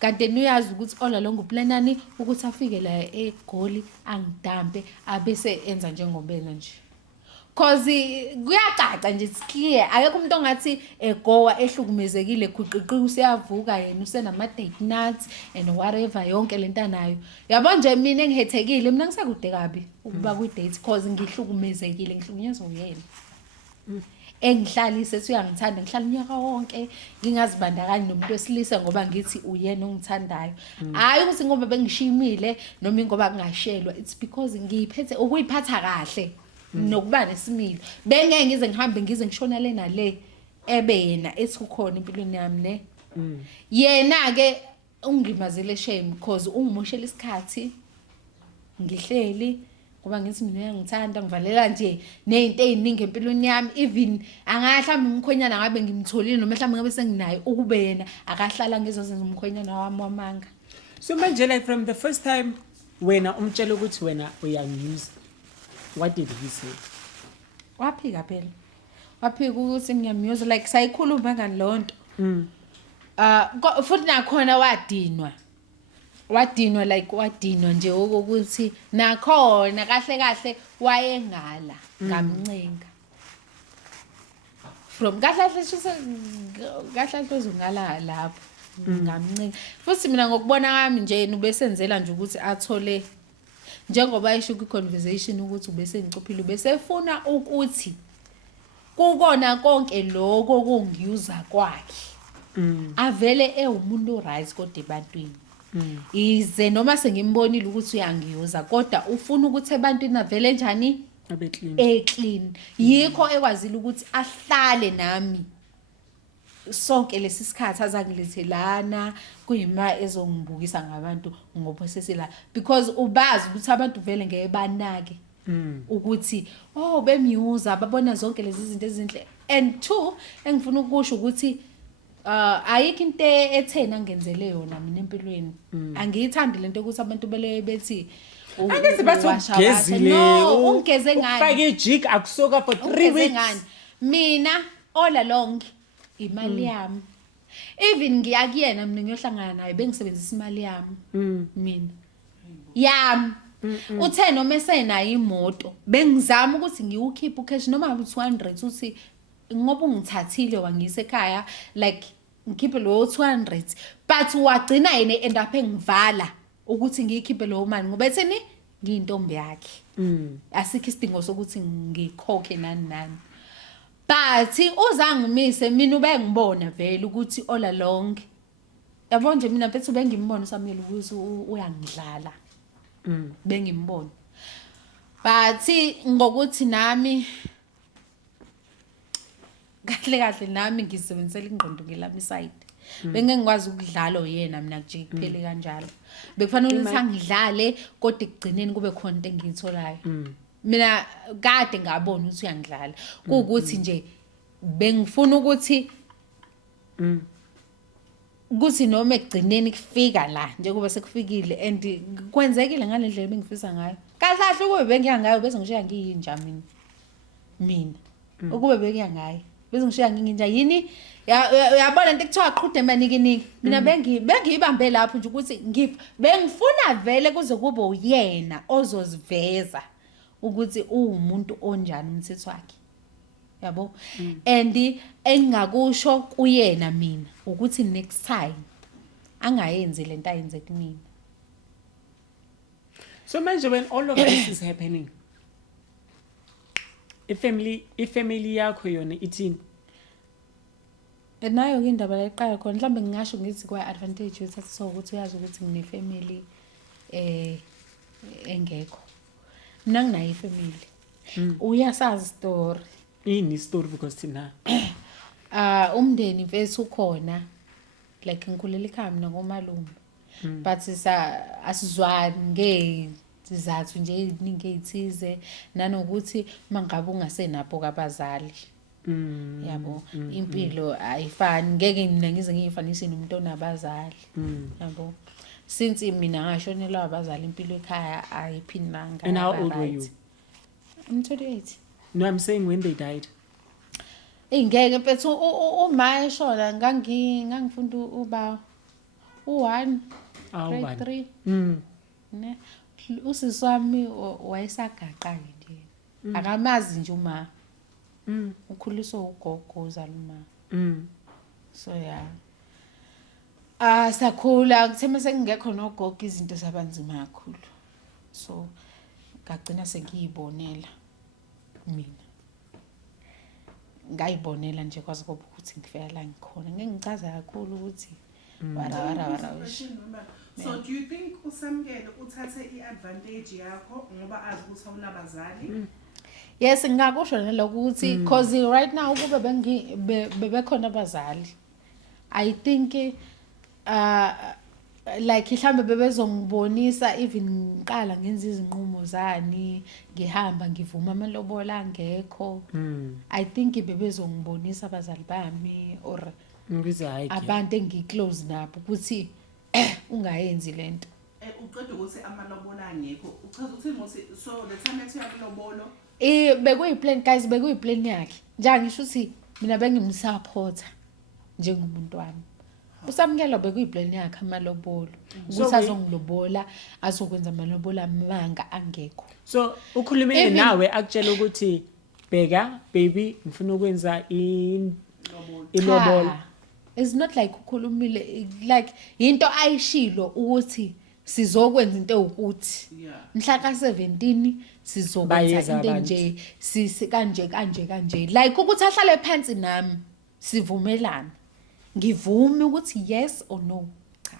kanti uyazi ukuthi ola longo planani ukuthi afike la eGoli angidampe abese enza njengobena nje cause kuyacaca nje clear akekho umuntu ongathi egowa ehlukumezekile khuqiqi usiyavuka yena usenama date nuts and whatever yonke lento nayo yabo nje mina engihethekile mina ngisakude kabi ukuba ku date cause ngihlukumezekile ngihlukunyezwa uyena engihlalise uyangithanda ngihlala unyaka wonke ngingazibandakanye nomuntu wesilisa ngoba ngithi uyena ongithandayo hayi ukuthi ngoba bengishimile noma ngoba ngingashelwa it's because ngiyiphethe ukuyiphatha kahle nokuba nesimilo bengeke ngize ngihambe ngize ngishona le nale ebe yena ethukhona empilweni yami ne yena ke ungimazele shame because ungimoshela isikhathi ngihleli ngoba ngithi mina uyangithanda ngivalela nje nezinto eziningi empilweni yami even angahlambe umkhwenyana ngabe ngimtholile noma mhlawumbe ngabe senginayo ukube yena akahlala ngizozenza umkhwenyana wami wamanga so manje like from the first time wena umtshela ukuthi wena uyangiuza what did he say waphika phela waphika ukuthi ngiyamuse like sayikhuluma ngani lonto futhi nakhona wadinwa like wadinwa nje ukuthi nakhona kahle wayengala ngamncenga from kahle uzungala lapho ngamncenga futhi mina ngokubona kwami nje ubesenzela nje ukuthi athole njengoba ayisho ku conversation ukuthi ubesengiciphile ubesefuna ukuthi kukona konke lokho kungiyuza kwakhe avele ewumuntu right kodwa ebantwini ize noma sengimbonile ukuthi uyangiyuza kodwa ufuna ukuthi ebantwini avele njani abe clean clean yikho ekwazile ukuthi ahlale nami sonke lesi sikhathi azangilethelana kuyima ezongibukisa ngabantu ngoba sesila because ubazi ukuthi abantu vele ngeke banake ukuthi bemyuza babona zonke lezi zinto ezinhle and two engifuna ukusho ukuthi ayikho into ethena ngenzele yona mina empilweni angiyithandi lento ukuthi abantu bele bethi angithi bathi ugezile ungeze ngani ufake ijig akusoka for 3 weeks mina all along imali yami even ngiyakuyena mina ngiyohlangana naye bengisebenzisa imali yami mina yami uthe noma esenayo imoto bengizama ukuthi ngiwukhiphe ucash noma 200 uthi ngoba ungithathile wangise ekhaya like ngikhiphe lo 200 but wagcina yena end up engivala ukuthi ngikhiphe lo mali ngoba etheni ngiyintombi yakhe asikho isidingo sokuthi ngikhokhe nani but uzangimise mina ubengibona vele ukuthi all along yabo nje mina mfethu bengimbona uSamuyelo ukuthi uyangidlala bengimbona but ngokuthi nami kahle nami ngisebenzisela ingqondo ngelami side bengeke ngikwazi ukudlala oyena mina nje kuphele kanjalo bekufanele ukuthi angidlale kodwa ekugcineni kube khona into engiyitholayo mina kade ngabona ukuthi uyangidlala kuukuthi nje bengifuna ukuthi kuthi noma ekugcineni kufika la njengoba sekufikile and kwenzekile ngalendlela bengifisa ngayo kahle ukube bengiya ngayo bese ngishiya ngiyinja mina ukube bengiya ngayo bese ngishiya nginginja yini uyabona into ekuthiwa aqhude manikiniki mina bengiyibambe lapho nje ukuthi bengifuna vele kuze kube uyena ozoziveza ukuthi uwumuntu onjani umthetho wakhe yabo and engingakusho kuyena mina ukuthi next time angayenzi lento ayenze kumina. So manje when all of this is happening ifamily yakho yona ithini? Nayo ke indaba la iqala khona mhlambe ngingasho ngithi kwa advantage uthatha so ukuthi uyazi ukuthi ngine family engekho mina nginayo ifamily uyasazi story ini story because thina umndeni mfethu ukhona like ngikulela ekhaya mina ngomalume but asizwani ngezizathu nje eziningi ezithize nanokuthi mangabe ungasenapho kabazali yabo impilo ayifani ngeke mina ngize ngiyifanise nomuntu onabazali yabo since mina ngashonelwa abazali impilo ekhaya ayiphinanga. And how old were you? I'm 28. No, I'm saying when they died. Ingeke mfethu uma eshona ngangifunda uba u1 grade 3 ne usisi wami wayesagaqa nje akamazi nje uma ukhuliswa ugogo uzaluma so yeah sakhula kuthema sengekho nogogo izinto zabanzima kakhulu so ngagcina sengiyibonela mina ngayibonela nje kwaze kube ukuthi ngifika la ngikhona ngeke ngichaza kakhulu ukuthi wara. So do you think usamkele uthathe iadvantage yakho ngoba azi ukuthi awunabazali? Yes ngingakusho naloko ukuthi because right now kube bebekhona abazali I think like mhlambe bebezongibonisa even ngiqala ngenza izinqumo zani ngihamba ngivuma amalobola angekho I think bebezongibonisa abazali bami or abantu engiclose nabo ukuthi ungayenzi lento Uqeda ukuthi amalobola angekho uchaza ukuthi ngothi so the time ethi yakulobolo bekuyiplan guys bekuyiplan yakhe njenga ngisho ukuthi mina bengimsupporta njengomuntu wami usamkela bekuyiplan yakhe amalobolo ukuthi azongilobola azokwenza amalobola amanga angekho so ukhulumile nawe akutshela ukuthi bheka baby ngifuna ukwenza ilobolo. It's not like ukhulumile like into ayishilo ukuthi sizokwenza into ukuthi mhla ka17 sizokwenza into nje sisi kanje like ukuthi ahlale phansi nami sivumelana ngivume ukuthi yes or no cha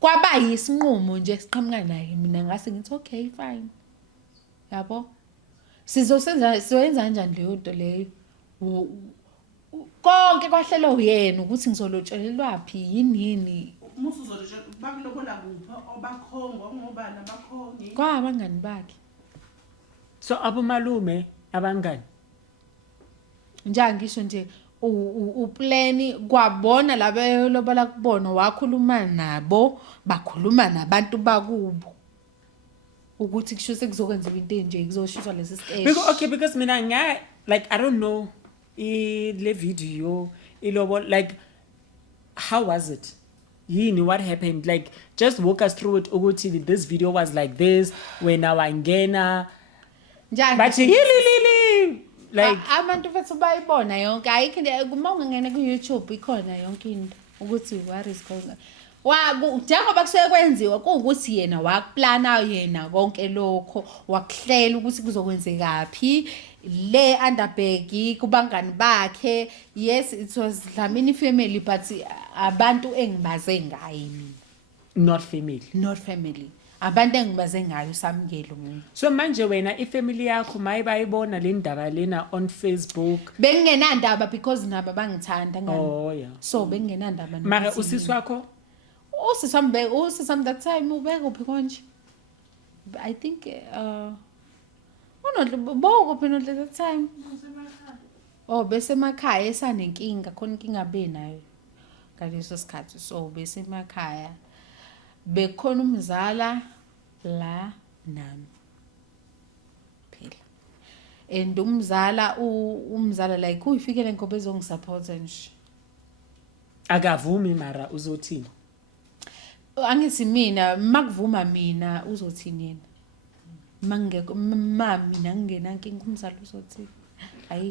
kwaba yisinqumo nje siqhamuka naye mina ngase ngithi okay fine yabo sizosenza kanjani leyo nto leyo konke kwahlelo uyena ukuthi ngizolotshelelwaphi yini Musu uzolotshelwa bakulobola kuphi obakhongo ngobani abakhongi kwa abangani bakhe so abomalume abangani njalo ngisho nje uplani kwabona labe lobola kubona wakhuluma nabo bakhuluma nabantu bakubo ukuthi kusho sekuzokwenza into enje kuzoshutha lesi stage because mina like I don't know le video ilobola like how was it yini what happened like just walk us through it ukuthi this video was like this when awangena but like abantu bethu bayibona yonke ayikho uma ungangena ku YouTube ikhona yonke into ukuthi what is going on njengoba kusuke kwenziwa kuukuthi yena wakuplana yena konke lokho wakuhlela ukuthi kuzokwenzekaphi le underbag kubangani bakhe yes it was Dlamini family but abantu engibaze ngayi mina not family abantu engibaze ngayo samukelo mina. So manje wena ifamily yakho mayibayibona le ndaba lena on Facebook. Bengingenandaba because nabo bangithanda ngani. Oh yeah. So bengingenandaba. Mara usisi wakho? Usisam that time ubeka uphi konje? I think kuphi not that time. Oh bese emakhaya esanenkinga khona inkinga benayo. Ngaleso sikhathi so bese emakhaya bekhona umzala la nami phela and umzala like uyifikele ngoba ezongisupport nje akavumi mara uzothini angithi mina makuvuma mina uzothini yena mangeke mina ngingena inkinga umzala uzothini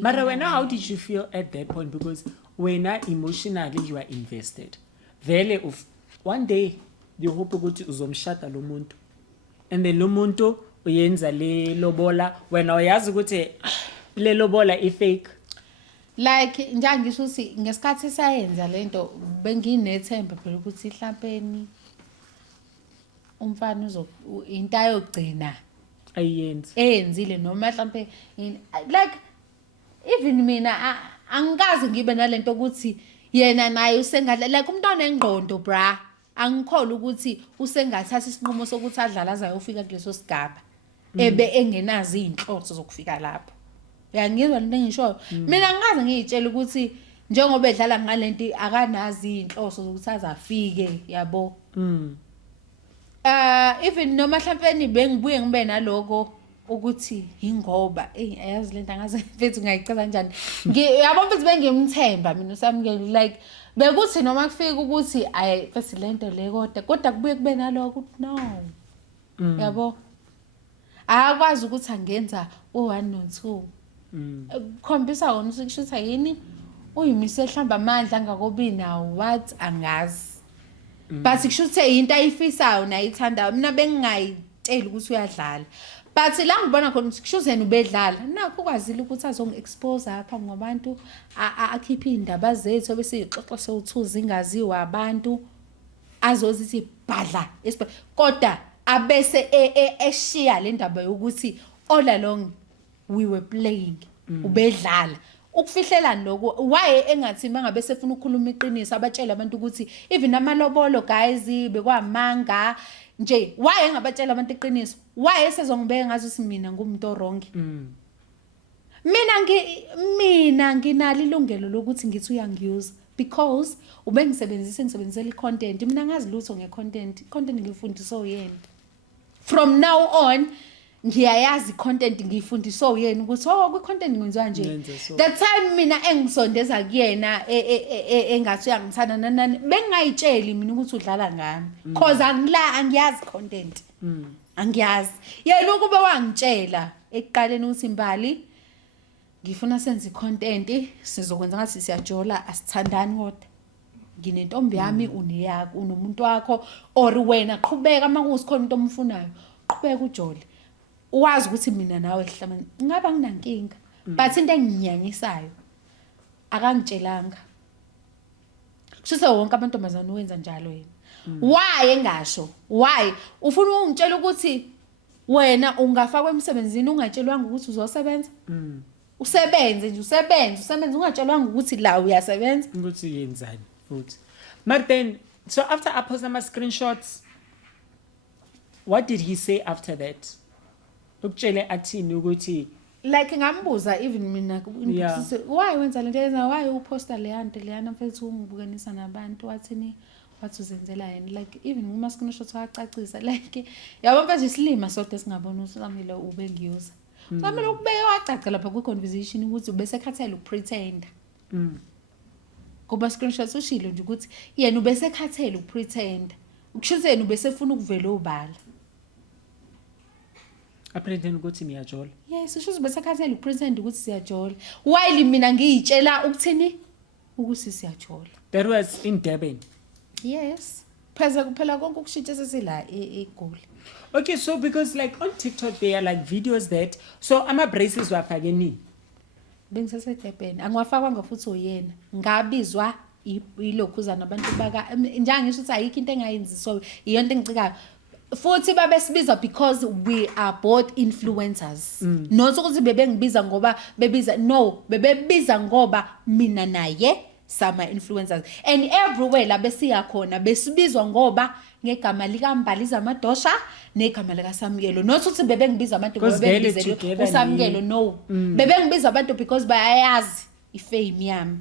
mara wena how did you feel at that point because wena emotionally you are invested vele one day you hope ukuthi uzomshada lo muntu and then lo muntu uyenza le lobola wena uyazi ukuthi le lobola ifake like njengisho ukuthi ngesikhathi sayenza lento benginethemba phela ukuthi mhlawumbe umfana into ayogcina ayenzile noma mhlawumbe like even mina angikaze ngibe nalento ukuthi yena naye usengadla like umntwana engqondo bra angikholwa ukuthi usengathatha isinqumo sokuthi adlala azayofika kuleso sigaba ebe engenazi izinhloso zokufika lapho uyangizwa lento engishoyo mina ngikaze ngiyitshela ukuthi njengoba edlala ngalento akanazi izinhloso zokuthi azafike yabo even noma mhlawumbe bengibuye ngibe naloko ukuthi ingoba ayazi lento angaze mfethu ngayichaza kanjani yabo mfethu bengimthemba mina usamukeli like bekuthi noma kufika ukuthi first lento le kodwa kubuye kube naloko ukuthi no yabo akwazi ukuthi angenza u1 no2 khombisa wona ukusho yini uyimise hlamba amandla angakobi nawo what angazi but kusho into ayifisayo nayithandayo mina bengingayitshela ukuthi uyadlala but la ngibona khona kusho yena ubedlala nakho kwazile ukuthi azongi-expose apha ngabantu akhiphe indaba zethu bese ixoxa sewuthuza ingaziwa abantu azozithi badla kodwa abese eshiya le ndaba yokuthi all along we were playing ubedlala ukufihlelana lokho why engathi mangabe sefuna ukukhuluma iqiniso abatshela abantu ukuthi even amalobolo guys bekwamanga nje why engabatshela abantu iqiniso why esezongibeka ngazo simina ngumuntu wrong mina nginalo ilungelo lokuthi ngithi uyangiyuza because ngisebenzisela icontent mina ngazi lutho ngecontent ngifundisa uyena from now on ngiyayazi content ngifundisa uyena ukuthi kwi-content ngenziwa nje that time mina engisondeza kuyena engathi uyangithanda nanani bengingayitsheli mina ukuthi udlala ngami cause angiyazi content angiyazi yena ukube wangitshela ekuqaleni ukuthi Mbali ngifuna senze icontent sizokwenza ngathi siyajola asithandani kodwa nginentombi yami uneyakho unomuntu wakho or wena qhubeka makusikhona umuntu omfunayo qhubeka ujole uwazi ukuthi mina nawe hlabani ngaba nginankinga but into enginyanyisayo akangitshelanga kusho wonke amantombazana uwenza njalo yena why engasho why ufuna ungitshela ukuthi wena ungafakwa emsebenzini ungatshelwanga ukuthi uzosebenza usebenze nje usebenze ungatshelwanga ukuthi la uyasebenza ukuthi yenzani futhi but then so after I post my screenshots what did he say after that ukutshele athini ukuthi like ngambuza even mina why wenza lento yenza why uposta leyana mfethu ungibukenisa nabantu wathini wathi uzenzela yena like even nguma screenshot wacacisa like yabo mfethu isilima sodwa singabona usamile ube ngiyuza samele ukubeka wacaca lapha ku conversation ukuthi ubese khathele ukupretend kuba screenshot ushilo nje ukuthi yena ubese khathele ukupretend ukushuthi yena ubese funa ukuvela obala apretend ukuthi niyajola yes usho bese khathele ukupretend ukuthi siyajola while mina ngiyitshela ukuthini ukuthi siyajola that was in Durban yes pheza kuphela konke ukushintsha sesila eGoli okay so because like on TikTok there are like videos that so ama braces wafake nini bengiseseDurban angiwafakwa futhi oyena ngabizwa ilokhuzana abantu baka njengisho ukuthi ayikho into engayenzi so iyonto engicikayo futhi babesibiza because we are both influencers. Not ukuthi bebengibiza ngoba bebiza, no, bebebiza ngoba mina naye sama influencers. And everywhere la besiya khona besibizwa ngoba ngegama lika Mbaliza Madosha negama lika Samkelo. Not ukuthi bebengibiza abantu ngoba bengibizele uSamkelo, no. Bebengibiza abantu because bayayazi ifame yami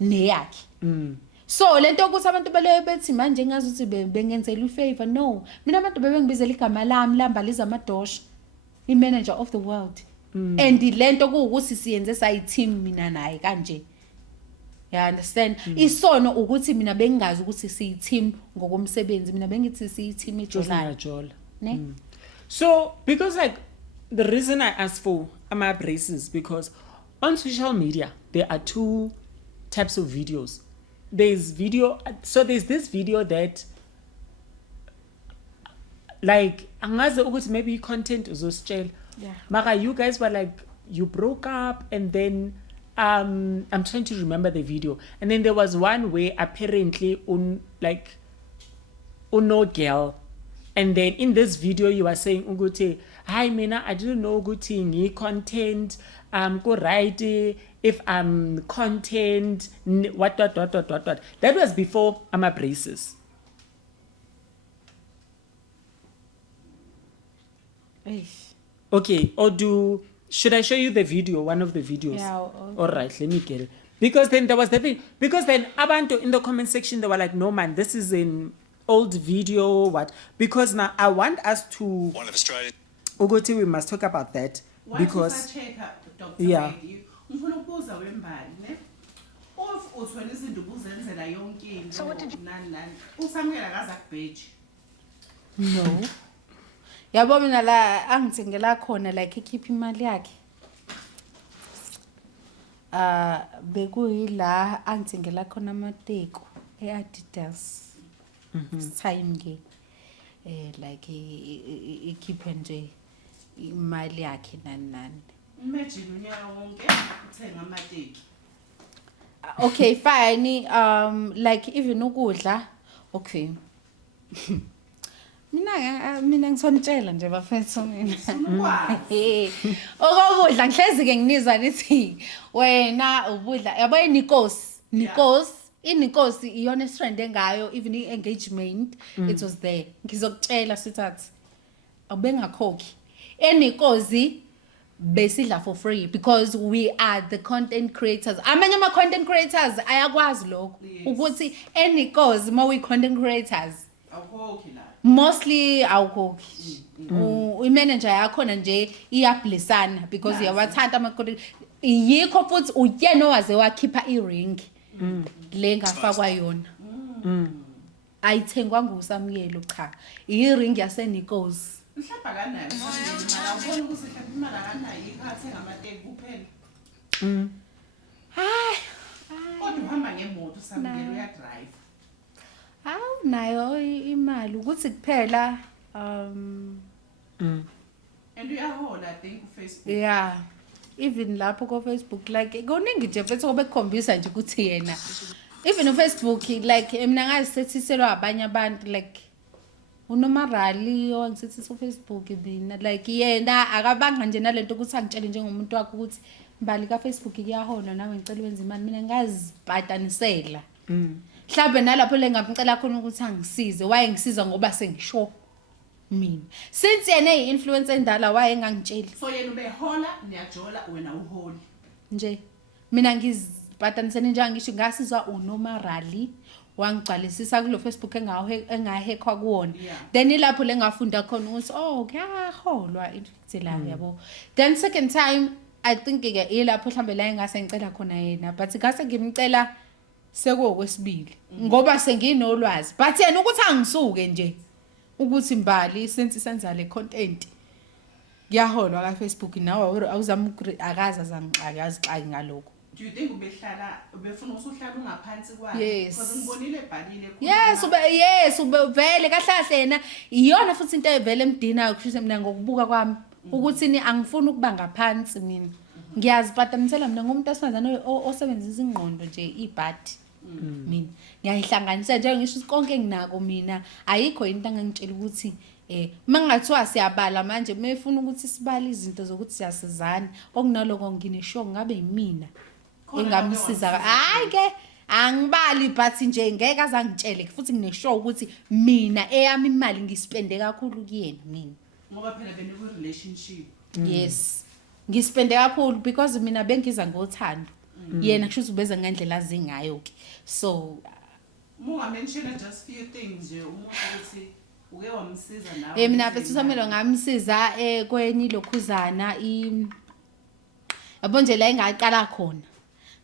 neyakhe. So lento ukuthi abantu baleyo bethi manje ngazuthi bengenzela ifavor, no. Mina abantu bebengibizela igama lami Mbaliza Madosha, i-manager of the world. And lento kuwukuthi siyenze sayi team mina naye kanje. You understand? Isono ukuthi mina bengazi ukuthi siyi team ngokomsebenzi, mina bengithi siyi team ejolayo. Ne? So because like the reason I asked for my braces, because on social media there are two types of videos. There's this video that like angazi ukuthi maybe content uzositshela. Yeah. Maka, you guys were like, you broke up, and then I'm trying to remember the video, and then there was one where apparently no girl, and then in this video you were saying ukuthi, hi mina, I didn't know ukuthi ngi content go right if I'm content what. That was before my braces. Okay, should I show you the video, one of the videos? Yeah, okay. All right, let me get it. Because then there was the thing, because then abantu in the comment section, they were like, no man, this is an old video, what? Because now I want us to, one of Australia's Ugoti, we must talk about that. Because, yeah. Ngifuna ukubuza wembali ne of uthwele izinto ubuzenzela yonke into nani usamkela kaza kubheji No. Yabo mina la angithengela khona like ikhipha imali yakhe. Bekuyila angithengela khona amateko eAdidas. Time ke like ikhipha nje imali yakhe nani. imagine unyaka wonke uthenga amateki. Okay, fine. Like even ukudla. Okay. Mina ngisonitshela nje bafethu mina. Okokudla ngihlezi ke nginizwa nithi wena ubudla yabo Nikos iNikos iyona trend engayo, even engagement it was there. Ngizokutshela sithathu awubengakhokhi eNikosi besidla for free because we are the content creators. Amanye ama content creators ayakwazi lokho ukuthi eNikosi ma we content creators Awukhokhi la. mostly awukhokhi. I-manager yakho nje iyablisana because yawathanda ama-content. Yikho futhi uyena owaze wakhipha i-ring le ngafakwa yona. Ayithengwa nguSamkelo cha. I-ring yaseNikosi. Mhlawumbe kanani mara ubona ukuthi mhlawumbe imali akanayo ikhathe ngamateki kuphela. Hayi. Kodwa uhamba ngemoto Samkelo uya drive. Awu nayo imali ukuthi kuphela And uyahola I think kuFacebook. yeah, even lapho ko Facebook like koningi nje mfethu obekhombisa nje ukuthi yena even on Facebook like mina ngazisethiselwa abanye abantu like uNomarali owangisethiswa Facebook mina like yena akabanga nje nalento ukuthi angitshele njengomuntu wakhe ukuthi mbali ka Facebook kuyahola nawe ngicela wenza imali, mina ngazibhatanisela. Mhlawumbe nalapho lengamcela khona ukuthi angisize, wayengisiza ngoba sengisho mina. Since yena i-influencer endala wayengangitsheli. So yena ubehola niyajola wena uholi. Nje mina ngizibhatanisene nje ngisho ngasizwa uNomarali wangigcwalisisa kulo Facebook engahekwa kuwona. Then ilapho lengafunda khona ukuthi oh kuyaholwa la yabo. Then second time I think ke ilapho mhlambe la engase ngicela khona yena, but ngase ngimcela sekuwesibili ngoba senginolwazi, but yena ukuthi angisuke nje ukuthi mbali sense senza le content kuyaholwa ka Facebook nawe awuzama akaza zangixaki ngalokho. Do you think ubefuna usuhlala ungaphansi kwakhe? Because ngibonile ebhalile khona. Yes, ubevele kahle yena iyona futhi into evele emdinayo kushisa mina ngokubuka kwami ukuthi ni angifuni ukuba ngaphansi mina. Ngiyazibhatanisela mina ngomuntu osifazana osebenzisa ingqondo nje ibhadi. mina ngiyayihlanganisa nje ngisho konke enginako mina ayikho into angangitshela ukuthi mangathiwa siyabala manje mefuna ukuthi sibale izinto zokuthi siyasizana okunaloko ngineshow ngabe yimina engamsiza hayi ke angibali but nje ngeke azangitshele futhi ngineshow ukuthi mina eyami imali ngispende kakhulu kuyena mina ngoba phela bene ku relationship yes ngispende kakhulu because mina bengiza ngothando yena kusho ubeza ngendlela zingayo ke so Munga mention just few things nje umuntu ukuthi uke wamsiza nawe mina mfethu Samelo ngamsiza kwenye lokhuzana yabo nje la engaqala khona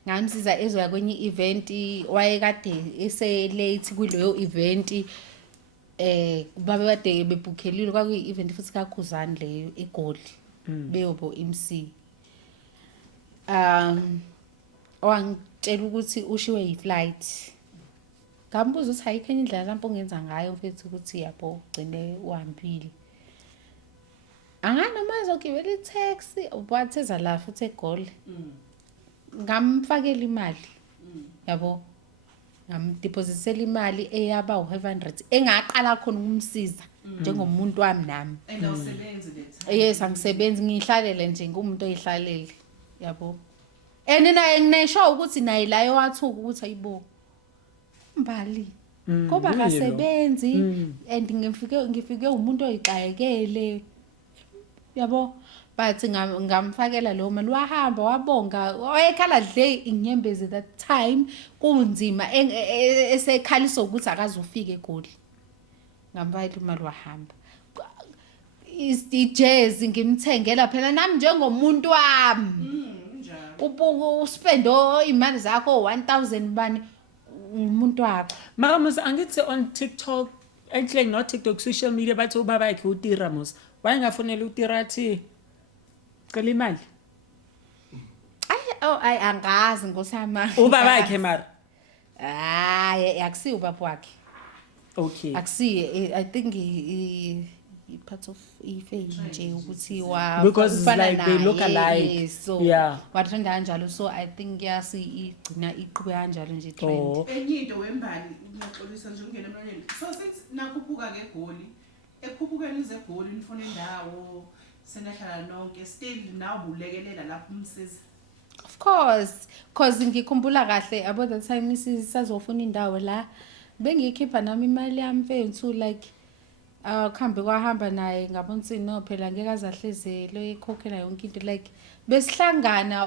ngamsiza ezoya kwenye event wayekade ese late kuleyo event babe kade bebukhelile kwakuyi event futhi kakhuzana leyo eGoli beyobo MC wangitshela ukuthi ushiwe yiflight ngambuza ukuthi ayikho enye indlela lapho ongenza ngayo mfethu ukuthi yabo ugcine uhambile anganoma ezogibela itaxi ubatheza la futhi eGoli ngamfakela imali yabo ngamdepositisela imali eyaba u500 engaqala khona ukumsiza njengomuntu wami nami awusebenzi le yes angisebenzi ngihlalele nje ngumuntu oyihlalele yabo naye nginesho ukuthi naye layo wathuka ukuthi ayibo mbali ngoba akasebenzi and ngifike umuntu oyixayekele yabo but ngamfakela lo mali wahamba wabonga wayekhala dle inyembezi that time kunzima esekhalisa ukuthi akazofika eGoli ngamfakela imali wahamba jazz ngimthengela phela nami njengomuntu wami uspendo imali zakho 1000 bani umuntu wakho Maramus angithi on TikTok actually not TikTok social media bathi ubaba yakhe utira mos wayengafonela utira thi cela imali ay angazi ngosama ubaba yakhe mara hayi akusi ubaba wakhe okay akusi I think part of ife nje ukuthi because it's like they look alike so yeah wathanda kanjalo so I think yasi igcina iqhube kanjalo nje trend enye into wembali ngiyaxolisa nje ungena emlonyeni so sithi nakhuphuka ke eGoli ekhuphukeni zeGoli nifuna indawo senahlala nonke still nawe ubulekelela lapho umsiza of course cause ngikhumbula kahle about the time sisazofuna indawo la bengikhipha nami imali yami mfethu like khambe kwahamba naye ngabona ukuthi no phela ngeke azahlezelo ekhokhela yonke into like besihlangana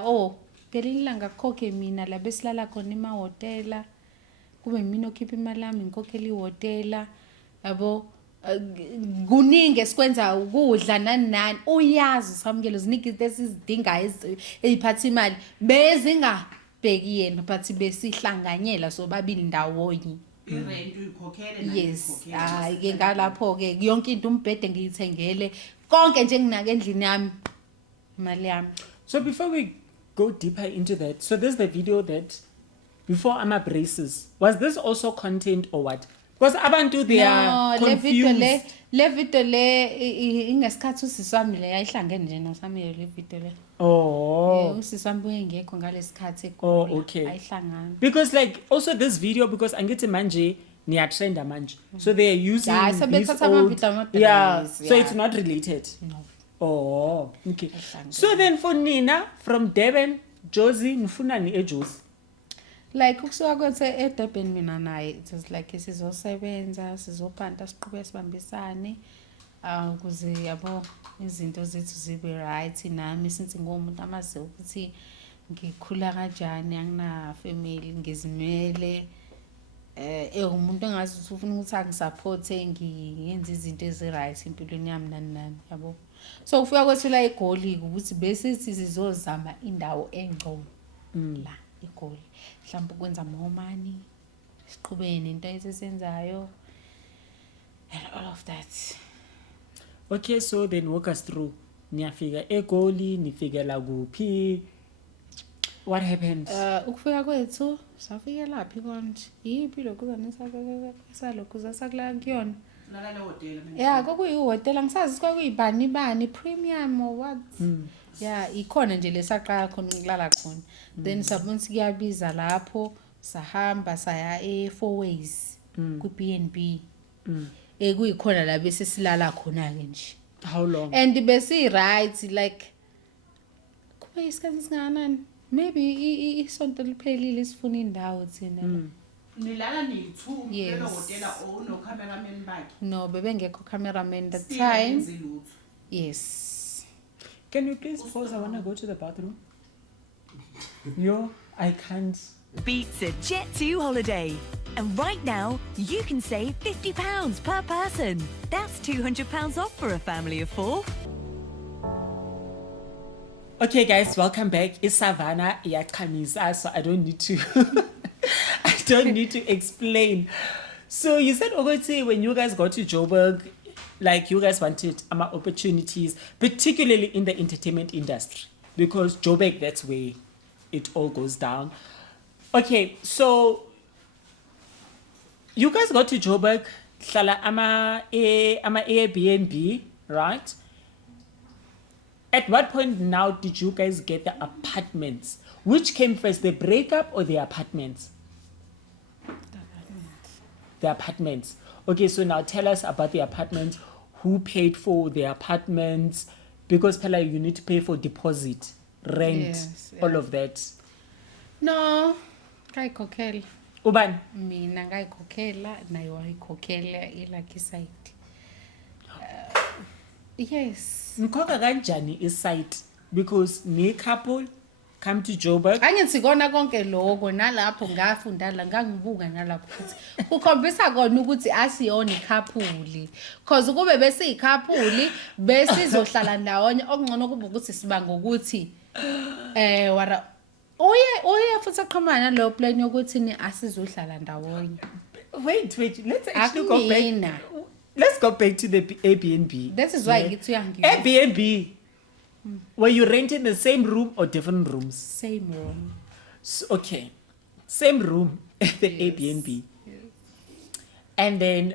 ngelinye ilanga kukhokhe mina la besilala khona emahotela kube mina okhipha imali yami ngikhokhela ihotela yabo kuningi esikwenza ukudla nani uyazi samukelo ziningi izinto esizidingayo eziphatha imali bezingabheki yena but besihlanganyela sobabili ndawonye irent uyikhokhele nayo yes hayi ke ngalapho ke yonke into umbhede ngiyithengele konke nje nginake endlini yami imali yami so before we go deeper into that so there's the video that before ama braces was this also content or what because abantu they are confused le video le ingesikhathi usiswami le yayihlangene nje noSamuel le video le usiswami bengekho ngalesikhathi eGoli okay ayihlangana because like also this video because angithi manje niya trenda manje so they are using so it's not related no okay so then for Nina from Durban Josie nifunani eJosie like ukusuka kwenze eDurban mina naye it was like sizosebenza sizopanta siqhubeke sibambisane ukuze yabo izinto zethu zibe right nami since ngomuntu amaze ukuthi ngikhula kanjani angina family ngizimele umuntu engazi ukuthi ufuna ukuthi angisupport ngiyenze izinto ezi right empilweni yami nani yabo so ufika kwethu la eGoli ukuthi bese sizozama indawo engcono la eGoli mhlawumbe ukwenza more money siqhubeke nento esisenzayo and all of that okay so then walk us through niyafika eGoli nifikela kuphi what happened ukufika kwethu safika laphi konje yipi lokuzana salokhuza sakula kuyona nalale hotel yeah kokuyihotela ngisazi kokuyibani premium or what yeah ikhona nje lesaqala khona ngihlala khona then sabona siyabiza lapho sahamba saya e4 ways ku B&B kuyikhona la bese silala khona ke nje. How long? And bese right like kube isikhathi singakanani maybe isonto liphelile sifuna indawo thina. Nilala niyi-2 Yes. lelo hotela no cameraman bakhe. No bebengekho cameraman that Still time. abenzi lutho. Yes. Can you please pause? I want to go to the bathroom. Yo, I can't. Beats a Jet2 holiday. And right now, you can save £50 per person. That's £200 off for a family of 4. Okay, guys, welcome back. It's Savannah Yakamisa, so I don't need to. I don't need to explain. So you said, Ogoti, when you guys got to Joburg, like you guys wanted opportunities, particularly in the entertainment industry, because Joburg, that's where it all goes down. Okay, so you guys got to Joburg, ama Airbnb, right? At what point now did you guys get the apartments? Which came first, the breakup or the apartments? The apartments. Okay, so now tell us about the apartments. Who paid for the apartments? Because Pella, you need to pay for deposit, rent, Yes, all yeah. of that. No, ngayikhokhela. Uban, Mina ngayikhokhela nayo wayikhokhela iLucky site. Yes. mkhokha kanjani isite? Because ne couple come to Joburg. Angithi kona konke lokho nalapho ngafunda la ngangibuka nalapho ukuthi ukhombisa kona ukuthi asiyona ikhapuli because kube bese ikhapuli bese izohlala ndawonye okungcono kuba ukuthi sibanga ukuthi wara uye futhi aqhamana lo plan yokuthi ni asizohlala ndawonye. Wait, let's actually go back. Akumina. Let's go back to the Airbnb. That is why ngithi uyangiyo. Airbnb. Were you renting the same room or different rooms? Same room. So, okay, same room at the Yes. Airbnb. And then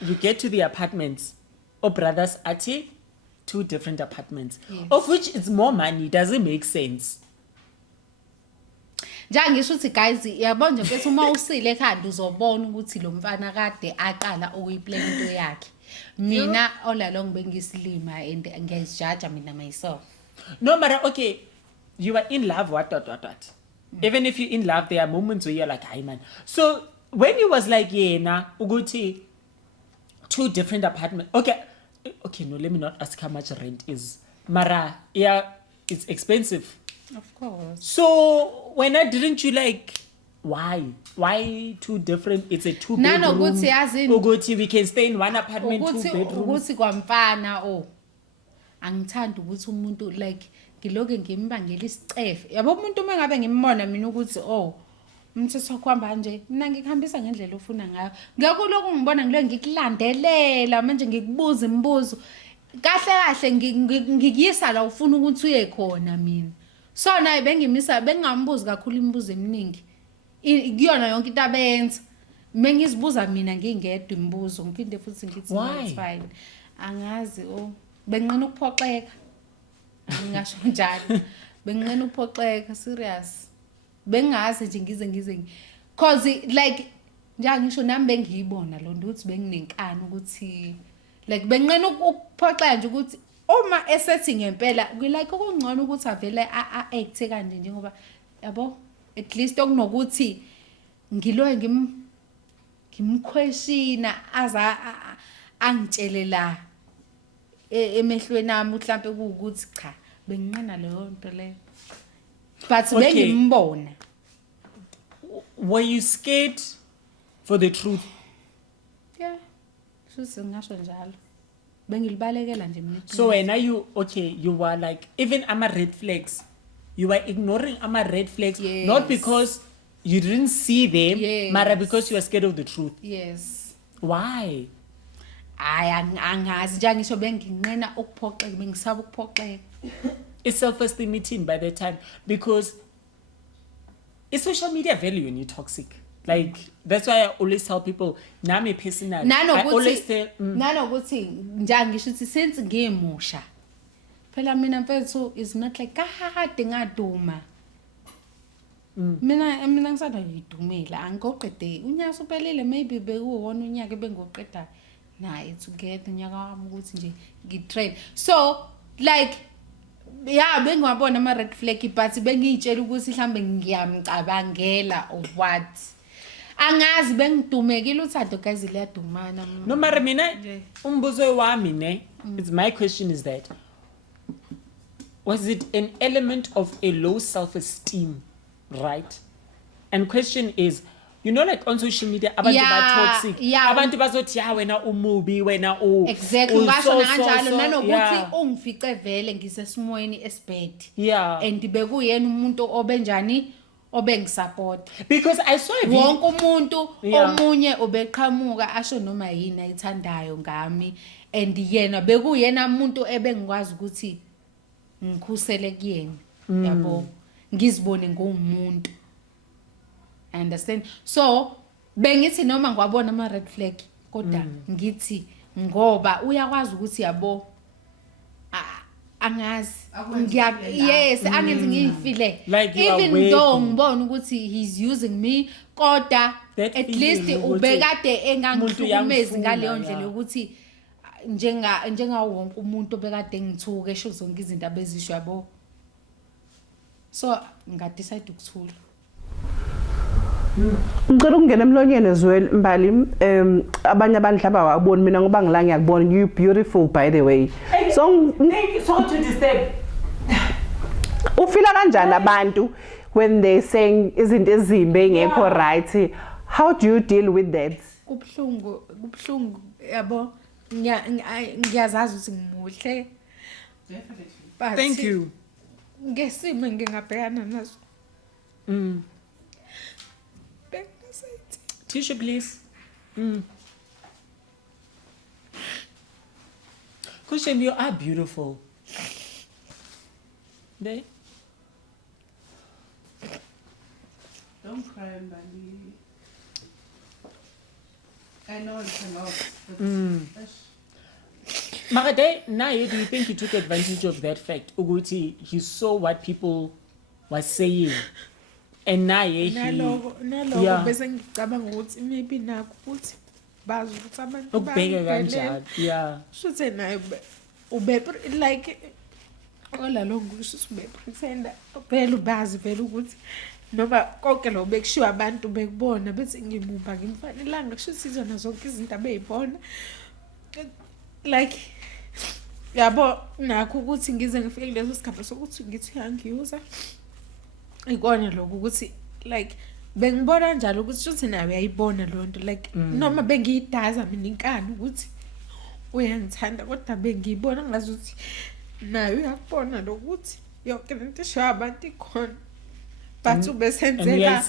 you get to the apartments. Oh, brothers, Ati, 2 different apartments. Yes. Of which it's more money. Does it make sense? Njengisho ukuthi guys yabona nje bese uma usile ekhanda uzobona ukuthi lo mfana kade aqala ukuyiplan into yakhe. Mina all along bengisilima and ngiyajudge mina myself. No matter, okay, you are in love, what. Even if you're in love, there are moments where you're like, hi man. So when you was like, yeah, na, uguti, 2 different apartments. Okay, no, let me not ask how much rent is. Mara, yeah, it's expensive. Of course. So when didn't you like, why 2 different? It's a 2 bedroom. Nanokuthi yazini- Uguti, we can stay in one apartment, 2 bedrooms. Ukuthi kwamfana angithandi ukuthi umuntu like ngiloke ngimbangela isicefe. Yabo umuntu uma ngabe ngimbona mina ukuthi umthetho kwamba nje mina ngikuhambisa ngendlela ofuna ngayo. Ngiyakuloku ngibona ngilo ngikulandelela manje ngikubuza imibuzo. Kahle ngikuyisa la ufuna ukuthi uye khona mina. So naye bengingambuzi kakhulu imibuzo eminingi. Kuyona yonke into abenza. Mengizibuza mina ngingedwa imibuzo ngiphinde futhi ngithi Why? it's fine. Angazi benqina ukuphoxeka. Ngingasho njalo. Benqina ukuphoxeka serious. Bengazi nje ngize cause like nje ngisho nami bengiyibona lo nto ukuthi benginenkani ukuthi like benqina ukuphoxeka nje ukuthi uma esethi ngempela like okungcono ukuthi avele act kanje njengoba yabo at least okunokuthi ngiloye ngimquestiona aza angitshele la emehlweni ami mhlambe ukuthi cha benginqena leyo nto le but Okay. bengimbona. Were you scared for the truth? Yeah, futhi ngisho njalo bengilibalekela nje mina. So when you were like, even red flags, you were ignoring red flags, Yes. not because you didn't see them, Yes. but because you were scared of the truth. Yes. Why? Angazi nje ngisho benginqena ukuphoxeka bengisaba ukuphoxeka. It's self-esteem meeting by the time, because it's social media value when you're toxic. Like, that's why I always tell people, nami personally, I always tell, nanokuthi nje ngisho ukuthi since ngimusha phela mina mfethu is not like kade ngaduma mina ngisanda ngidumela angiqede unyaka uphelile maybe bekuwona unyaka bengoqeda naye together unyaka wami ukuthi nje ngitrain so like yeah bengwabona ama red flag but bengiyitshela ukuthi mhlambe ngiyamcabangela or what angazi bengidumekile uthando gazi liyadumana no mara mina umbuzo wami ne it's my question is that was it an element of a low self-esteem, right? And question is, you know, like on social media, abantu toxic. Abantu bazothi ya wena umubi, wena exactly. Ngasho kanjalo nanokuthi ungifice vele ngisesimweni esibhedi. Yeah. And bekuyena umuntu obenjani obengisupport. Because I saw a video. Wonke umuntu omunye obeqhamuka asho noma yini ayithandayo ngami and yena bekuyena umuntu ebengikwazi ukuthi ngikhusele kuyena yabo ngizibone ngumuntu I understand so bengithi noma ngwabona ama red flag kodwa ngithi ngoba uyakwazi ukuthi yabo angazi yes angenzi ngifile like even though ngibona ukuthi he's using me kodwa at least ubekade engangihlukumezi ngaleyo ndlela ukuthi njenga wonke umuntu obekade ngithuke esho zonke izinto abezisho yabo so ngadecide ukuthula ngicela ukungena emlonyeni ezweli Mbali abanye abantu laba waboni mina ngoba ngila ngiyakubona you beautiful by the way so thank you so to disturb ufila kanjani abantu when they saying izinto ezimbe engekho right how do you deal with that kubhlungu yabo ngiyazazi ukuthi ngimuhle Definitely. thank you ngesimo ngingabhekana naso tissue please Kushem, you are beautiful there Don't cry, Mbali. I know it's a lot. Magade, now do you think he took advantage of that fact? Uguti, he saw what people were saying. And now he naloko bese ngicabanga ukuthi maybe nakho ukuthi bazi ukuthi abantu ukubheka kanjani yeah shuthe naye ube like ola lo ngisho ube pretender phela ubazi phela ukuthi noma konke lo bekushiwa abantu bekubona bethi ngimumba ngimfanelanga kusho sizona zonke izinto abeyibona like yabo nakho ukuthi ngize ngifike kuleso sigaba sokuthi ngithi angiyuza ikona lokho ukuthi like bengibona njalo ukuthi shuthi nawe uyayibona lonto like noma bengiyidaza mina inkani ukuthi uyangithanda kodwa bengiyibona ngazuthi nawe uyakubona lokuthi yonke lento esho abantu ikhona but ubesenzela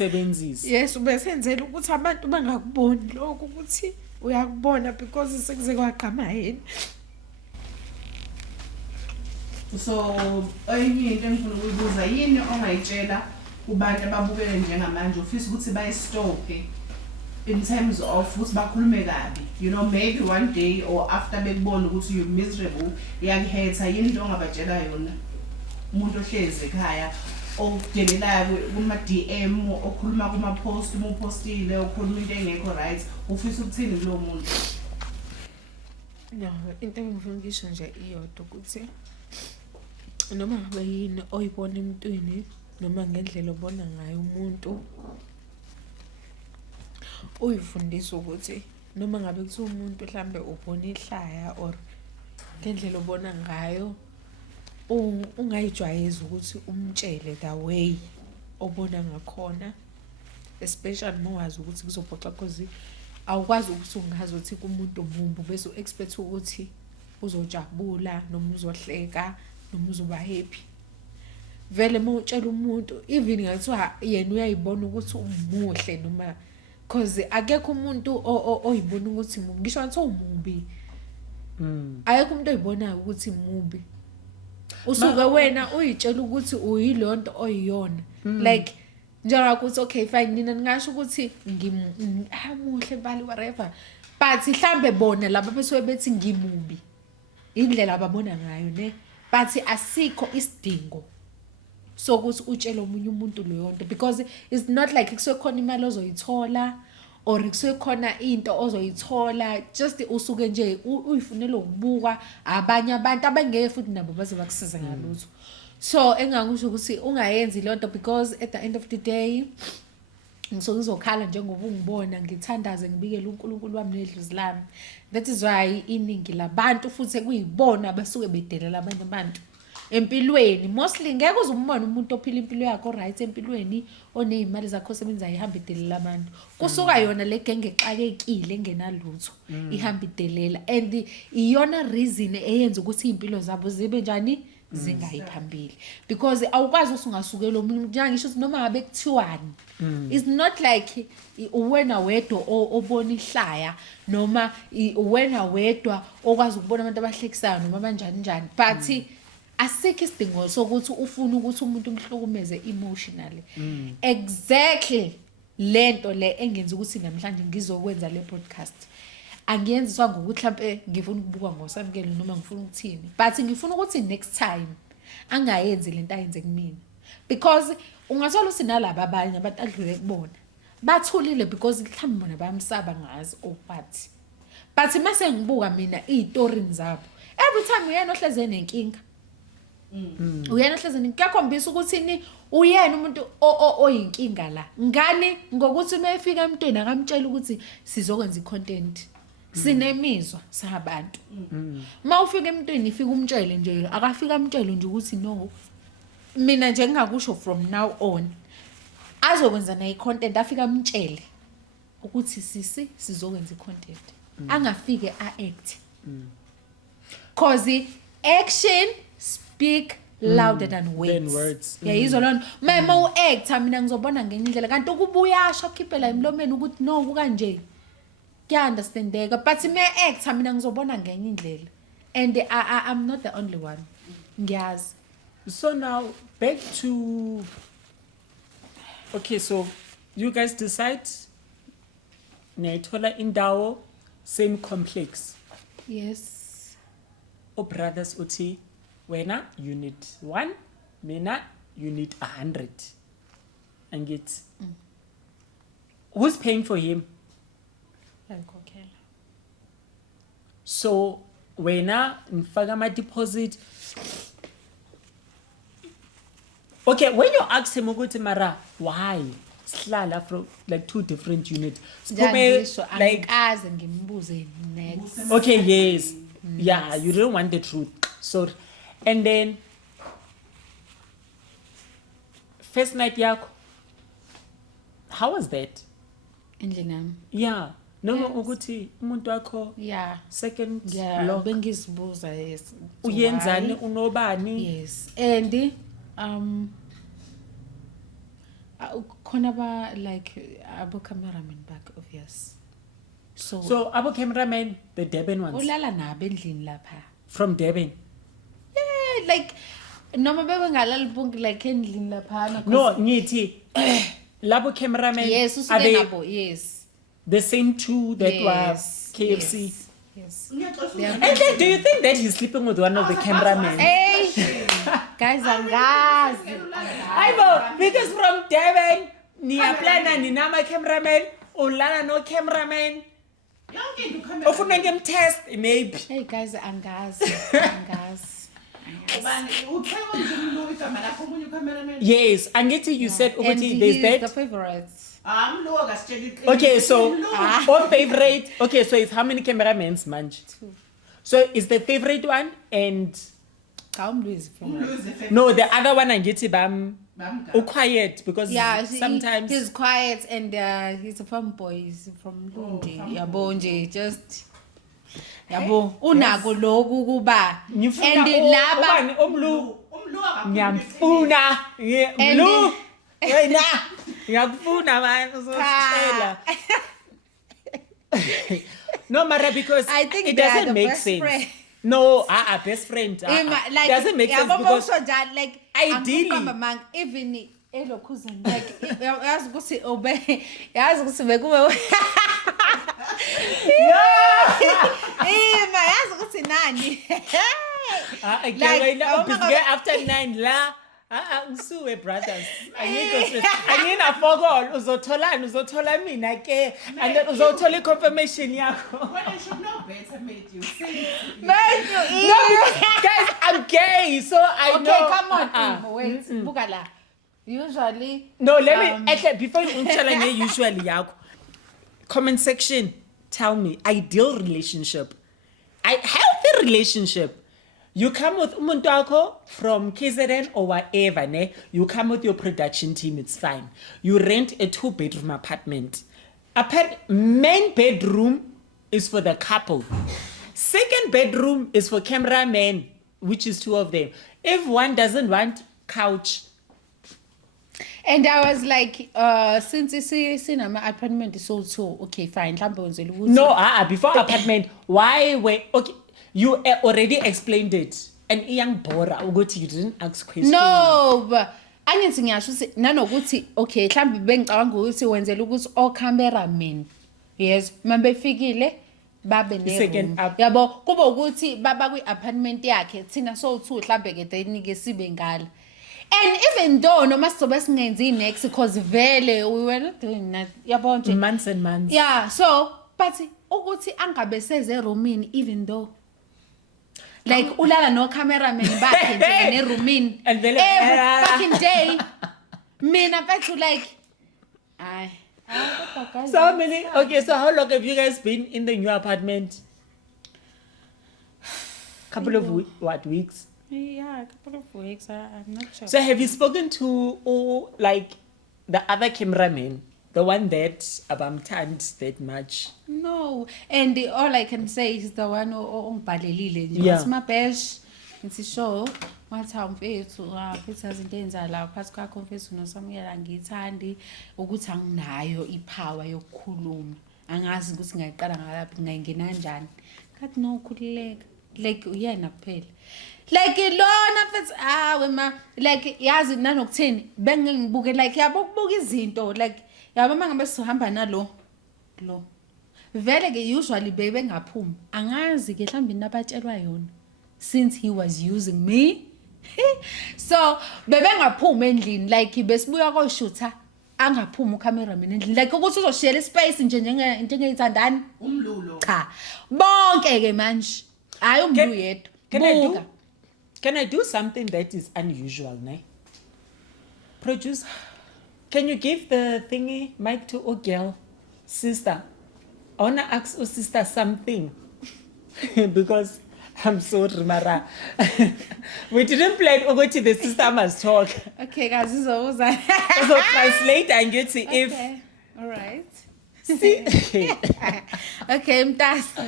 yes ubesenzela ukuthi abantu bangakuboni lokho ukuthi uyakubona because sekuze kwaqama yini So, enye into engifuna ukuyibuza yini ongayitshela kubantu ababukele njengamanje ufisa ukuthi bayistophe in terms of ukuthi bakhulume kabi you know maybe one day or after bekubona ukuthi you miserable yakhetha yini into ongabatshela yona umuntu ohlezi ekhaya odelelayo kuma DM okhuluma kuma post umupostile okhuluma into engekho right ufisa ukuthini kulo muntu no into engifuna ukisho nje iyodwa ukuthi noma ngabe yini oyibona emntwini noma ngendlela obona ngayo umuntu uyifundisa ukuthi noma ngabe kuthi umuntu mhlambe ubona ihlaya or ngendlela obona ngayo ungayijwayeza ukuthi umtshele the way obona ngakhona especially mowazi ukuthi kuzophoxa cause awukwazi ukuthi ungazi ukuthi kumuntu mumbu bese expect ukuthi uzojabula noma uzohleka noma uzoba happy vele mawutshela umuntu even ngathiwa yena uyayibona ukuthi umuhle noma cause akekho umuntu oyibona ukuthi mubi ngisho ngathi umubi ayekho umuntu oyibonayo ukuthi mubi usuke wena uyitshela ukuthi uyilonto oyiyona like njengoba ukuthi okay fine nina ningasho ukuthi ngimuhle bali whatever but mhlambe bona laba bese bethi ngimubi indlela ababona ngayo ne but asikho isidingo sokuthi utshele omunye umuntu leyo nto, because it's not like kusekhona imali ozoyithola or kusekhona into ozoyithola, just usuke nje uyifunela ukubuka abanye abantu abangeke futhi nabo baze bakusiza ngalutho. So engangisho ukuthi ungayenzi le nto, because at the end of the day ngizokhala njengoba ungibona ngithandaze ngibikele uNkulunkulu wami nedlozi lami. That is why iningi labantu futhi kuyibona abasuke bedelela abanye abantu empilweni. Mostly ngeke uzumbone umuntu ophila impilo yakhe right empilweni onezimali zakhe osebenza ihamba idelela abantu. Kusuka yona le genge exakekile engenalutho ihamba idelela, and iyona reason eyenza ukuthi impilo zabo zibe njani zingayi phambili, because awukwazi usungasukela omunye njengisho ukuthi noma ngabe kuthiwani, it's not like uwena wedwa obona ihlaya noma uwena wedwa okwazi ukubona abantu abahlekisayo noma banjani njani, but asikho isidingo sokuthi ufune ukuthi umuntu umhlukumeze emotionally. Exactly lento le engenza ukuthi namhlanje ngizokwenza le podcast. Angiyenziswa ngokuthi mhlambe ngifuna ukubuka ngosamukelo noma ngifuna ukuthini, but ngifuna ukuthi next time angayenzi lento ayenze kumina, because ungathola usinalabo abanye abantu adlule kubona bathulile because mhlambe bona bayamsaba ngazi okwathi, but mase ngibuka mina izistorini zabo every time uyena ohleze nenkinga, uyena ohleze ngiyakhombisa ukuthi ni uyena umuntu oyinkinga la. Ngani ngokuthi mayefika emntweni akamtshela ukuthi sizokwenza icontent, sinemizwa sabantu. Mawufika emntweni ifika umtshele nje, akafika amtshele nje ukuthi no, mina nje ngingakusho from now on azokwenza na icontent, afika amtshele ukuthi sisi sizokwenza icontent, angafike act, cause action speak louder than words. Yeah, izolona mama uact mina ngizobona ngenye indlela, kanti ukubuyasha ukhiphela emlomeni ukuthi no kanje kuya-understandeka, but me act mina ngizobona ngenye indlela, and I'm not the only one, ngiyazi. So now back to, okay, so you guys decide niyayithola indawo, same complex. Yes. Brothers uthi wena you need 1, mina you need 100, and get who's paying for him? Ngikhokhela. So wena ngifaka ama deposit. Okay, when you ask him ukuthi mara why sihlala from like 2 different units, Ngisho like angikaze ngimbuze next. okay, yes, yeah, you don't want the truth, sorry. And then first night yakho, how was that? Endlini yami. Yeah, noma Yes. ukuthi umuntu wakho Yeah. second Yeah, block bengizibuza yes. uyenzani, Why? unobani? Yes. And khona like abo cameraman back obvious. So abo cameraman, the Durban ones ulala nabo endlini lapha. from Durban. Yeah, like noma bebengalali bonke like endlini lapha. No, ngithi labo cameraman, Yes, are usuke they nabo. Yes. the same 2 that Yes. were KFC? Yes. Yes. And then do you think that he's sleeping with one of the cameramen? Hey, guys, angazi. Aibo, because from Durban, niyaplana ninama cameraman, ulala no cameraman. Ufuna ngimtest maybe. Hey guys, angazi. Angazi. Yes, angithi you said And ukuthi he's there's the that. favorite. Okay, so or favorite. Okay, so it's how many cameramans manje? 2. So is the favorite one and Kaumlu is favorite. no, the other one angithi bam quiet because Yeah, sometimes he's quiet and he's a farm boy. He's from Lunji. Yabo nje, just yabo unako lokhu kuba ngifuna and laba ubani omlu ngiyamfuna mlu wena ngiyakufuna man uzocela. No matter because I think it they are doesn't the make best sense. friend. No, best friend. like doesn't make sense because like ideally- man even elokuzeni like yazi ukuthi obe yazi ukuthi bekube yazi ukuthi nani again, like, oh my God. after 9 la Ngisuwe brothers. Angina afokolo uzothola mina ke and then uzothola confirmation yakho. Well, I should know better, Matthew. No, guys, I'm gay, so I Okay, know. come on. Wait, buka la. Usually. No, let me actually before you tell me usually yakho. Comment section, tell me ideal relationship. Healthy relationship. You come with umuntu wakho from KZN or whatever, ne? You come with your production team, it's fine. You rent a 2-bedroom apartment. Main bedroom is for the couple. Second bedroom is for cameramen, which is 2 of them. If one doesn't want couch. And I was like, since it's in my apartment is also okay, fine. No, before apartment, why wait? Okay, you already explained it. And young Bora, you didn't ask questions. No, but angithi ngiyasho ukuthi nanokuthi okay mhlambe bengicabanga ukuthi wenzela ukuthi o cameraman yes mabefikile babe ne yabo kuba ukuthi baba kwi apartment yakhe thina so2 mhlambe ke denike sibe ngala. And even though noma sizobe singenzi next because vele we were not doing that yabo nje months and months. Yeah, so but ukuthi angabe seze roomini even though like ulala no cameraman bakhe nje ne roomini every fucking day mina bathu like so how many okay, so how long have you guys been in the new apartment? Couple of weeks? Yeah, a couple of weeks. I'm not sure. So have you spoken to like the other cameraman, the one that abamtand that much? No, and all I can say is the one ongibhalelile nje. Yeah. What's my best? Ngithi show wathi mfethu mfethu izinto enza phansi kwakho mfethu nosamukela ngithandi ukuthi anginayo ipower yokukhuluma. Angazi ukuthi ngayiqala ngalaphi ngayingena kanjani. Kathi no khulileka like uyena kuphela. Like lona mfethu wema like yazi nanokuthini bengibuke like yabo kubuka izinto like yabo mangabe sizohamba nalo vele ke usually bebe ngaphumi angazi ke mhlambi nabatshelwa yona since he was using me so bebe ngaphumi endlini like besibuya ko shooter angaphumi ucameraman endlini like ukuthi uzoshare ispace nje njengeyithandani Umlulo. cha bonke ke manje hayi umlu yedwa Can I do something that is unusual, ne? Produce. Can you give the thingy mic to a girl, sister? I wanna ask your sister something because I'm sorry, Mara. We didn't plan over to the sister must talk. Okay, guys, so translate and get to if. Okay, all right. See. Okay, Mtase.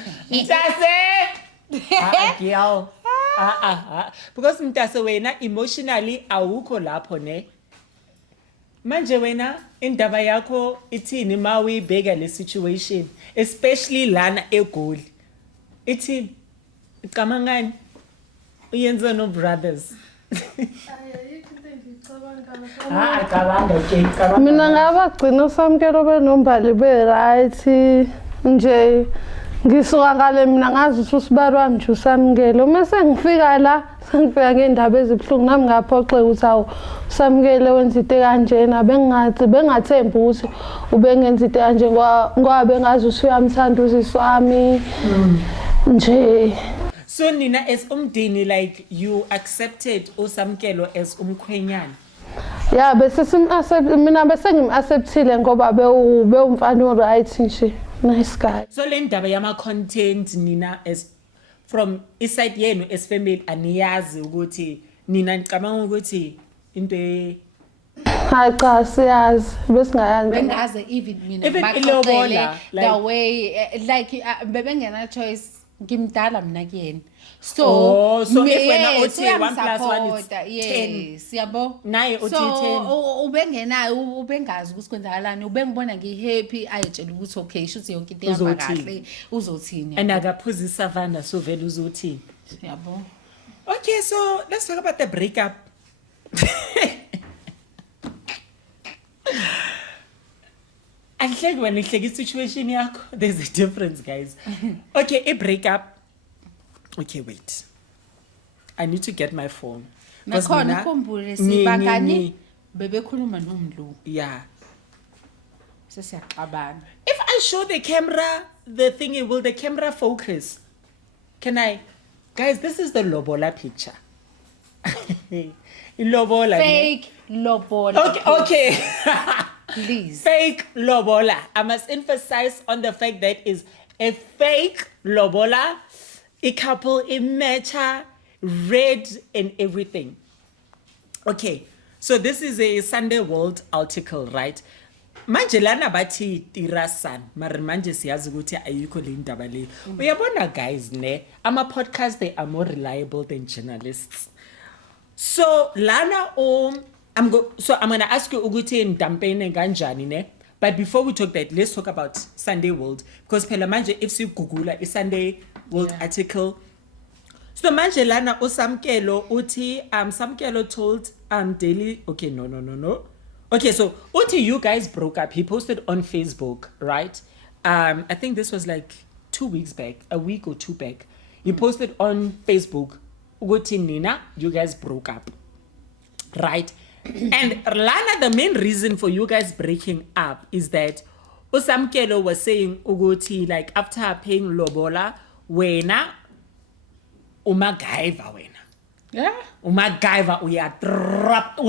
Girl. Because mntase wena emotionally awukho lapho ne manje wena indaba yakho ithini mawuyibheka le situation especially lana eGoli ithini icamangani uyenza no brothers mina ngabagcina usamkelo benombali be right nje ngisuka ngale mina ngazi ukuthi usibari wami nje usamkelo mase ngifika la sengifika ngendaba ezibhlungu nami ngaphoxeka ukuthi awu usamkele wenza into kanjena bengathembi ukuthi ubengenza into kanje ngoba bengazi usuyamthanda usisi wami nje. So nina as umdini like you accepted usamkelo as umkhwenyana? Yeah, bese mina bese ngimacceptile ngoba bewumfana right nje. Nice guy. So le ndaba yama content nina as from inside yenu as family aniyazi ukuthi nina nicabanga ukuthi into hayi cha siyazi besingayazi bengaze even mina ilobola the way like bebengena choice ngimdala mina kuyena so if wena yes, uthi 1 + 1 is 10 yes yabo naye uthi 10 so ubengenayo ubengazi ukuthi kwenzakalani ubengibona ngihappy ayetshela ukuthi okay shuthi yonke into ihamba kahle uzothini and akaphuza isavana so vele uzothini yabo. Okay, so let's talk about the breakup. Actually, when it's like a situation, there's a difference, guys. Okay, a breakup. Okay, wait. I need to get my phone. 'Cause nakhona mina- ukhumbule Ngi- sibangani ngi- bebekhuluma nomlu Yeah. sesiyaxabana. If I show the camera the thingy, will the camera focus? Can I? Guys, this is the Lobola picture. Lobola. Fake lobola. Okay, okay. Please. Fake Lobola. I must emphasize on the fact that is a fake Lobola. A couple in matcha, red and everything. Okay, so this is a Sunday World article, right? Manje lana bathi tirasan, mara manje siyazi ukuthi ayikho le ndaba le. Uyabona guys ne, ama podcasts they are more reliable than journalists. So lana I'm gonna ask you ukuthi ndampene kanjani ne. But before we talk that, let's talk about Sunday World because phela manje if you Google a Sunday World article. So manje lana uSamkelo uthi Samkelo told Daily okay no. Okay, so uthi you guys broke up. He posted on Facebook, right? I think this was like 2 weeks back, a week or two back. He posted on Facebook uthi Nina, you guys broke up. Right? And Lana, the main reason for you guys breaking up is that uSamkelo was saying uguti like after paying lobola wena umagaiva wena Yeah. umagaiva uyatrap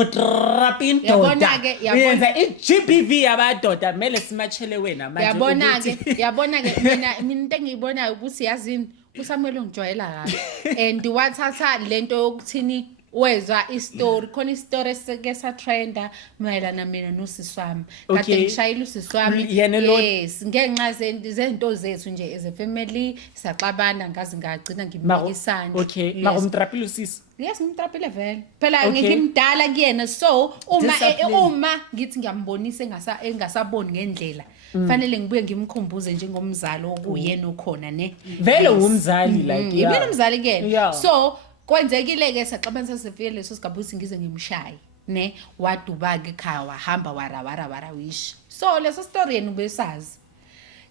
indoda Yabona-ke, uyenza iGBV yabadoda mele simachele wena manje Yabona ukuthi- ke mina into engiyibonayo ukuthi yazini uSamuel ungijwayela kahle and wathatha lento yokuthini wezwa istory khona istory esike sa trenda mayelana mina nosisi wami kade Okay. ngishayela usisi wami Yena lo- yes ngenxa zento zethu nje as a family saxabana ngazi ngagcina ngimnika isandla okay Yes. makumtrapile usisi Yes, ngimtrapile vele. Phela Okay. ngimdala kuyena so Discipline. uma ngithi ngiyambonisa engasaboni ngendlela. Fanele ngibuye ngimkhumbuze njengomzali okuyena okhona ne. vele umzali like yeah. Yimina umzali kuyena. Yeah. So kwenzekile ke saxabana sasifike leso sigaba ukuthi ngize ngimshaye ne waduba ke ekhaya wahamba wara wish. So leso story yenu besazi.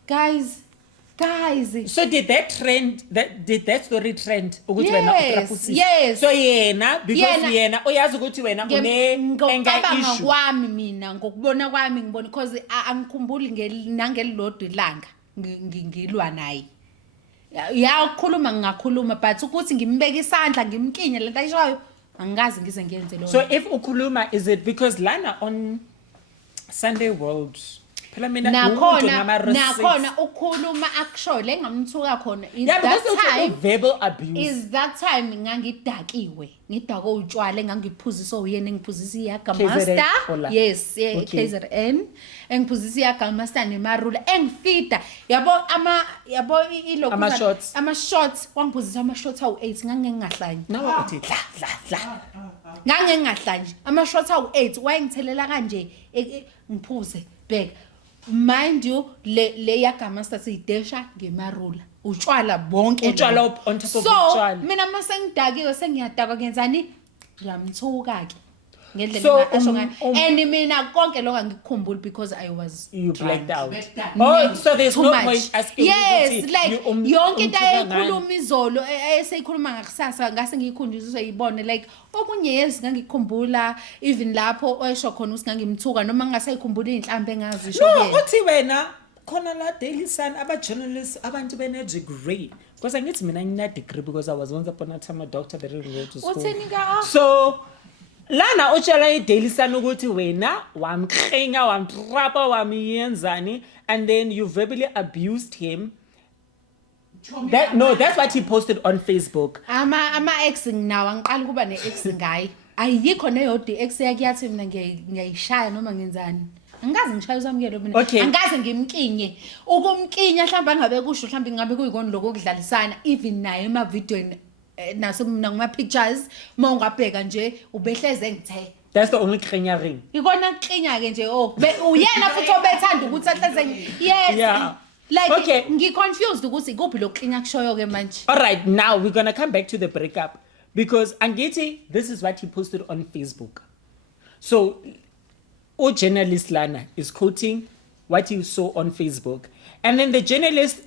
Guys So did that story trend ukuthi wena Yes, utrapusisi? yes. So yena because Yena- yena uyazi ukuthi wena une anger ngocabanga issue. kwami mina ngokubona kwami ngibona because angikhumbuli nangelilodwa ilanga ngilwa naye yakhuluma ngingakhuluma but ukuthi ngimbeke isandla ngimkinye lento ayishoyo angikazi ngize ngiyenze lo So if ukhuluma is it because lana on Sunday World phela mina umuntu ngama receipts. nakhona ukhuluma akushoyo le ngamthuka khona is Yeah, that because it's time verbal abuse. is that time ngangidakiwe ngidakwe utshwala engangiphuzisa uyena engiphuzisa iyaga KZN, master Ola. yes Okay. KZN engiphuzisa iyaga master nemarula engifida yabo ilokhu Ama shots wangiphuzisa ama shots awu8 ngangengahlanye Nawe uthi la ngangengahlanje ama shots awu8 wayengithelela kanje ngiphuze bheka mind you le yaga master siyidesha ngemarula utshwala bonke Utshwala lo. on top of So utshwala. mina mase ngidakiwe sengiyadakwa ngenzani ngiyamthuka ke So, ngendlela asho ngayo and mina konke lokho angikukhumbuli because I was you blacked out. Blacked Oh, so there's too no much. point asking Yes, ukuthi like you yonke into umthuka ngani. ayekhuluma izolo eseyikhuluma ngakusasa ngase ngiyikhunjuzwe uyibone like okunye yes ngangikhumbula even lapho oyisho khona ukuthi ngangimthuka noma ngingasayikhumbula inhlambe engazisho No, kuyena. uthi wena khona la Daily Sun aba journalists abantu bene degree. Because angithi mina ngina degree because I was once upon a time a doctor that didn't go to school. Uthini ka? So lana utshela iDaily Sun ukuthi wena wamkhenga wamtrapa wamiyenzani and then you verbally abused him. That's what he posted on Facebook. ama ex nginawo angiqala kuba ne ex ngayi ayikho neyodwa ex yakiyathi mina ngiyayishaya noma ngenzani angikaze ngishaya usamukelo mina Okay. angikaze ngimkinye ukumkinya mhlawumbe ngabe kusho mhlawumbe ngabe kuyikona lokho okudlalisana even naye ema videoini naso mina ngama pictures mawungabheka nje ubehleze ngithe That's the only Kenya ring. ikona kuqinya ke nje uyena futhi obethanda ukuthi ahleze yes Yeah. like Okay. ngiconfused ukuthi kuphi lokuqinya kushoyo ke manje All right, now we're going to come back to the breakup because Angiti, this is what he posted on Facebook. So, journalist Lana is quoting what he saw on Facebook. And then the journalist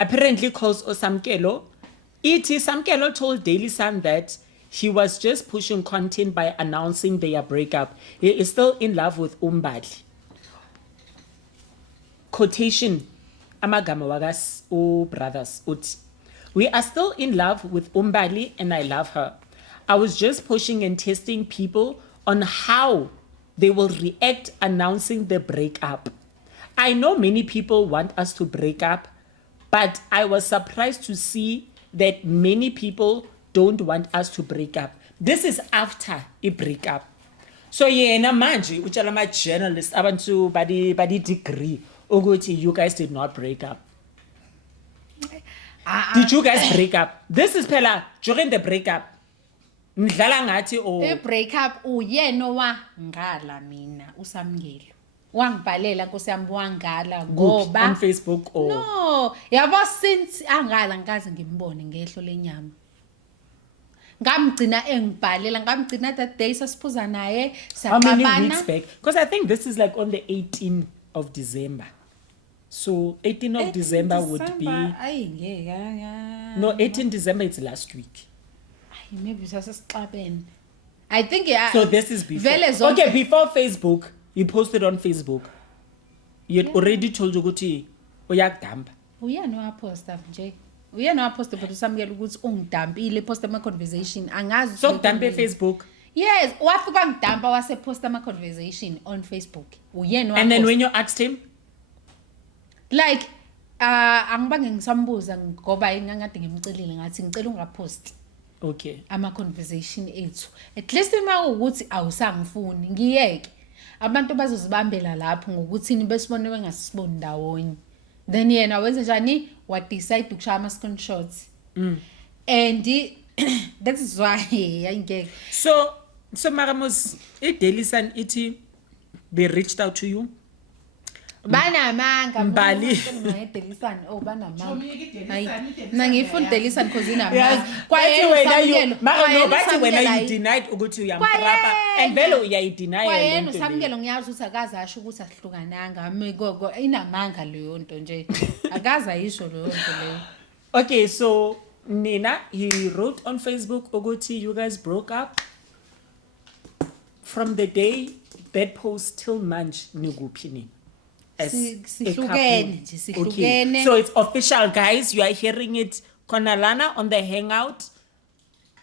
apparently calls Osamkelo. Samkelo told Daily Sun that he was just pushing content by announcing their breakup. He is still in love with Umbali. Quotation, amagama wagas o brothers uthi. We are still in love with Umbali and I love her. I was just pushing and testing people on how they will react announcing the breakup. I know many people want us to break up, but I was surprised to see that many people don't want us to break up. This is after a breakup. So yena manje utshela ama journalists abantu badi degree ukuthi you guys did not break up. Did you guys break up? This is phela during the breakup. Mdlala ngathi oh the breakup uyena wangala mina uSamngelo. Wangibhalela Nkosi yami wangala ngoba on Facebook or no yabo since angala ngikaze ngimbone ngehlo lenyama. Ngamgcina engibhalela ngamgcina that day sasiphuza naye how many saxabana. weeks back? Because I think this is like on the 18th of December. So 18th of December would be no 18 December it's last week. Maybe sasixabene. I think yeah. So this is before. Vele zonke- Okay, before Facebook, you posted on Facebook. You had already told you ukuthi uyakudamba. Uyena waposta nje. Uyena waposta but uSamngelo ukuthi ungidampile post ama conversation angazi So kudambe Facebook. Yes, wafika ngidampa wase post ama conversation on Facebook. Uyena And then waposta. when you asked him, Like angibange ngisambuza ngoba ingangade ngimcelile ngathi ngicela ungapost okay. ama conversation ethu. At least uma ukuthi awusangifuni ngiyeke. Abantu bazozibambela lapho ngokuthi besibone bengasiboni ndawonye. Then yena wenze njani wa decide ukushaya ama screenshots. And that is why yangeke. So Maramos, Daily Sun iti they reached out to you. Banamanga Mbali. Delisani oh banamanga. Chomi-ke Hayi iDelisani, mina ngifuna Delisani because Yes. inamanga. Bathi wena you denied ukuthi uyamrapa and vele uyayideny Kwayena lento. uSamngelo ngiyazi ukuthi akaze asho ukuthi asihlukananga go inamanga leyo nto nje. Akaze ayisho leyo nto leyo. Okay, so Nina, he wrote on Facebook ukuthi you guys broke up. From the day that post till manje nikuphi nini? As a Sihlukene nje couple. sihlukene. So it's official, guys. You are hearing it. Konalana on the hangout.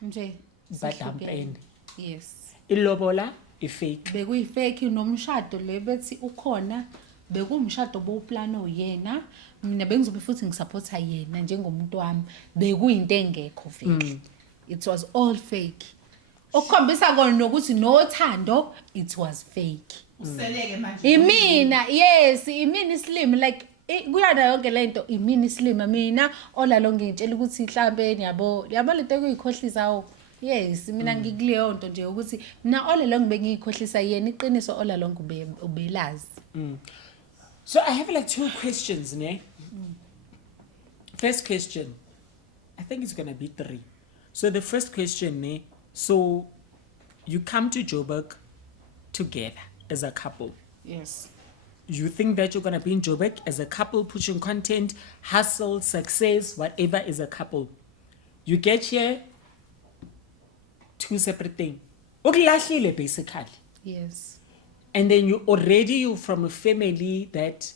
Nje. Badampene. Yes. Ilobola ifake. Bekuyifake nomshado le bethi ukhona bekumshado bowuplana uyena mina bengizobe futhi ngisupporta yena njengomuntu wami bekuyinto engekho fake. It was all fake. Okukhombisa kona nokuthi nothando it was fake. useleke manje. Imina yes imini slim like kuyana yonke lento imini slim mina olalo ngitshela ukuthi mhlambe yabo lento kuyikhohlisawo. Yes mina ngikuleyo nto nje ukuthi mina olalo ngibe ngikhohlisa yena iqiniso olalo ubelazi. So I have like two questions, ne? First question, I think it's gonna be three. So the first question, ne? So you come to Joburg together as a couple. Yes. You think that you're gonna be in Joburg as a couple, pushing content, hustle, success, whatever as a couple. You get here, two separate things. Ukulahlile basically. Yes. And then you from a family that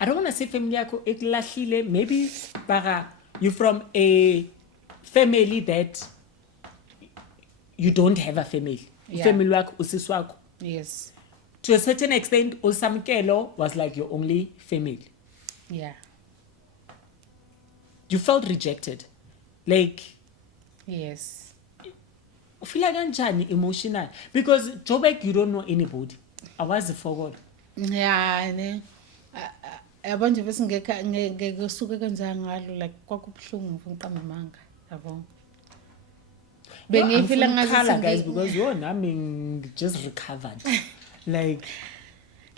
I don't want to say family yako ekulahlile, maybe bara you from a family that you don't have a family. Yeah. Family wako usisi wako. Yes. To a certain extent, uSamkelo was like your only family. Yeah. You felt rejected. Like Yes. feel like kanjani emotional because Joburg you don't know anybody. I was forgot. Yeah ne. Yabo nje bese ngeke usuke kanjani ngalo like kwakubhlungu ngiqamba manga yabo. Bengifila ngathi guys because you nami just recovered. Like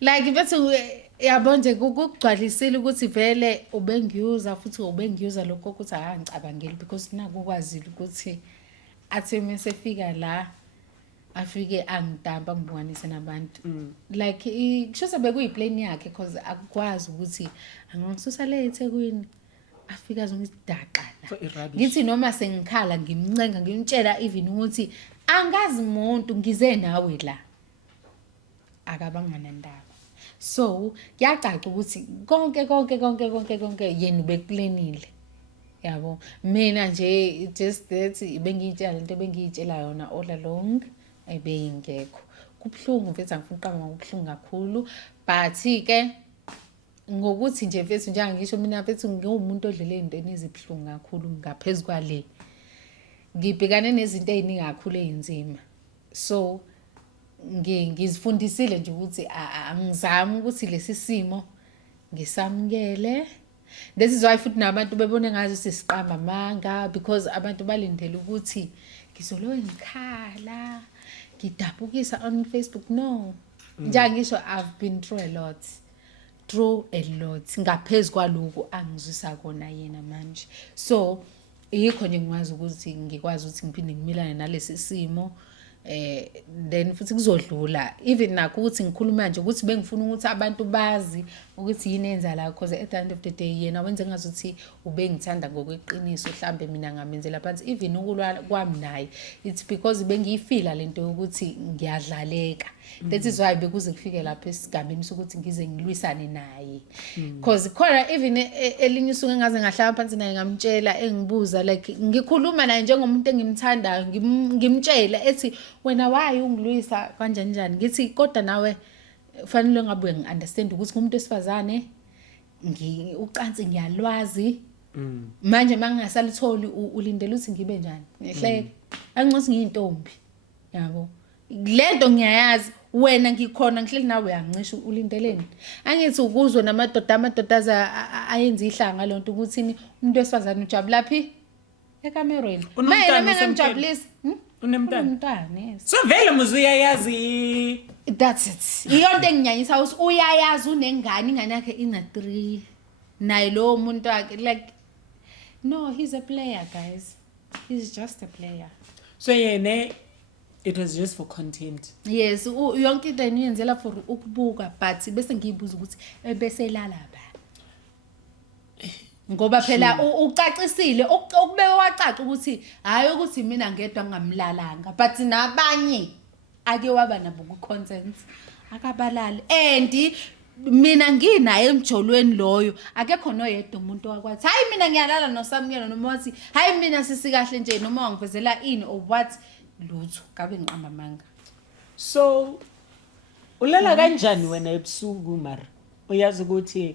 bethu yabo nje ukugcwalisile ukuthi vele ubengiyuza futhi ubengiyuza lokho ukuthi angicabangeli because naku kwazile ukuthi athi mesefika la afike angidamba ngibonganise nabantu like kusho sebekuyiplane yakhe because akukwazi ukuthi angangisusa le eThekwini afika zongidaqa For la i-rubbish. ngithi noma sengikhala ngimncenga ngimtshela even ukuthi angazi umuntu ngize nawe la akabangana ndaba. So kuyacaca ukuthi konke yena ubekulenile. Yabo mina nje just that bengiyitshela lento bengiyitshela yona all along ebeyingekho. Kubhlungu mfethu angifuni uqamba ngokubhlungu kakhulu but ke ngokuthi nje mfethu njenga ngisho mina mfethu ngiwumuntu odlule ezintweni ezibhlungu kakhulu ngaphezulu kwale. Ngibhekane nezinto eziningi kakhulu ezинzima. So ngizifundisile nje ukuthi angizami ukuthi lesi simo ngisamukele. This is why futhi nabantu bebone ngazi sisiqamba amanga because abantu balindele ukuthi ngizolowe ngikhala ngidabukisa on Facebook. No. Njangisho I've been through a lot. Ngaphezulu kwaloko angizwisa kona yena manje. So yikho nje ngikwazi ukuthi ngikwazi ukuthi ngiphinde ngimilane nalesi simo. Then futhi kuzodlula even nakho ukuthi ngikhuluma nje ukuthi bengifuna ukuthi abantu bazi ukuthi yini enza la because at the end of the day yena wenze ngazuthi ubengithanda ngokweqiniso mhlambe mina ngamenzela phansi even ukulwa kwami naye it's because bengiyifila lento ukuthi ngiyadlaleka. That is why bekuze kufike lapha esigabeni sokuthi ngize ngilwisane naye because khona even elinye usuke ngaze ngahlala phansi naye ngamtshela engibuza like ngikhuluma naye njengomuntu engimthandayo ngimtshela ethi wena why ungilwisa kanjani ngithi kodwa nawe fanele ngabuye ngiunderstand ukuthi umuntu wesifazane ucansi ngiyalwazi manje mangingasalitholi ulindele ukuthi ngibe njani ngihleke angithi ngiyintombi yabo lento ngiyayazi wena ngikhona ngihleli nawe uyangisho ulindeleni angithi ukuzwe namadoda ayenza ihlanga lonto ukuthi umuntu wesifazane ujabula phi eCameroon mina ngijabulisa unemntana yes so vele muzuyayazi that's it iyonto enginyanyisa ukuthi uyayazi unengane ingane yakhe ina 3 naye lo muntu wakhe like no he's a player guys he's just a player so yena it was just for content. Yes, yonke into eniyenzela for ukubuka but bese ngiyibuza ukuthi ebese lala ba. Ngoba phela ucacisile okubeke wacaca ukuthi hayi ukuthi mina ngedwa ngamlalanga but nabanye ake waba nabo ku content akabalali and mina nginaye emjolweni loyo akekho noyedwa umuntu wakwathi hayi mina ngiyalala noSamukelo noma wathi hayi mina sisikahle nje noma wangivezela ini or what lutho kabe ngiqamba amanga. So ulala kanjani wena ebusuku mara uyazi ukuthi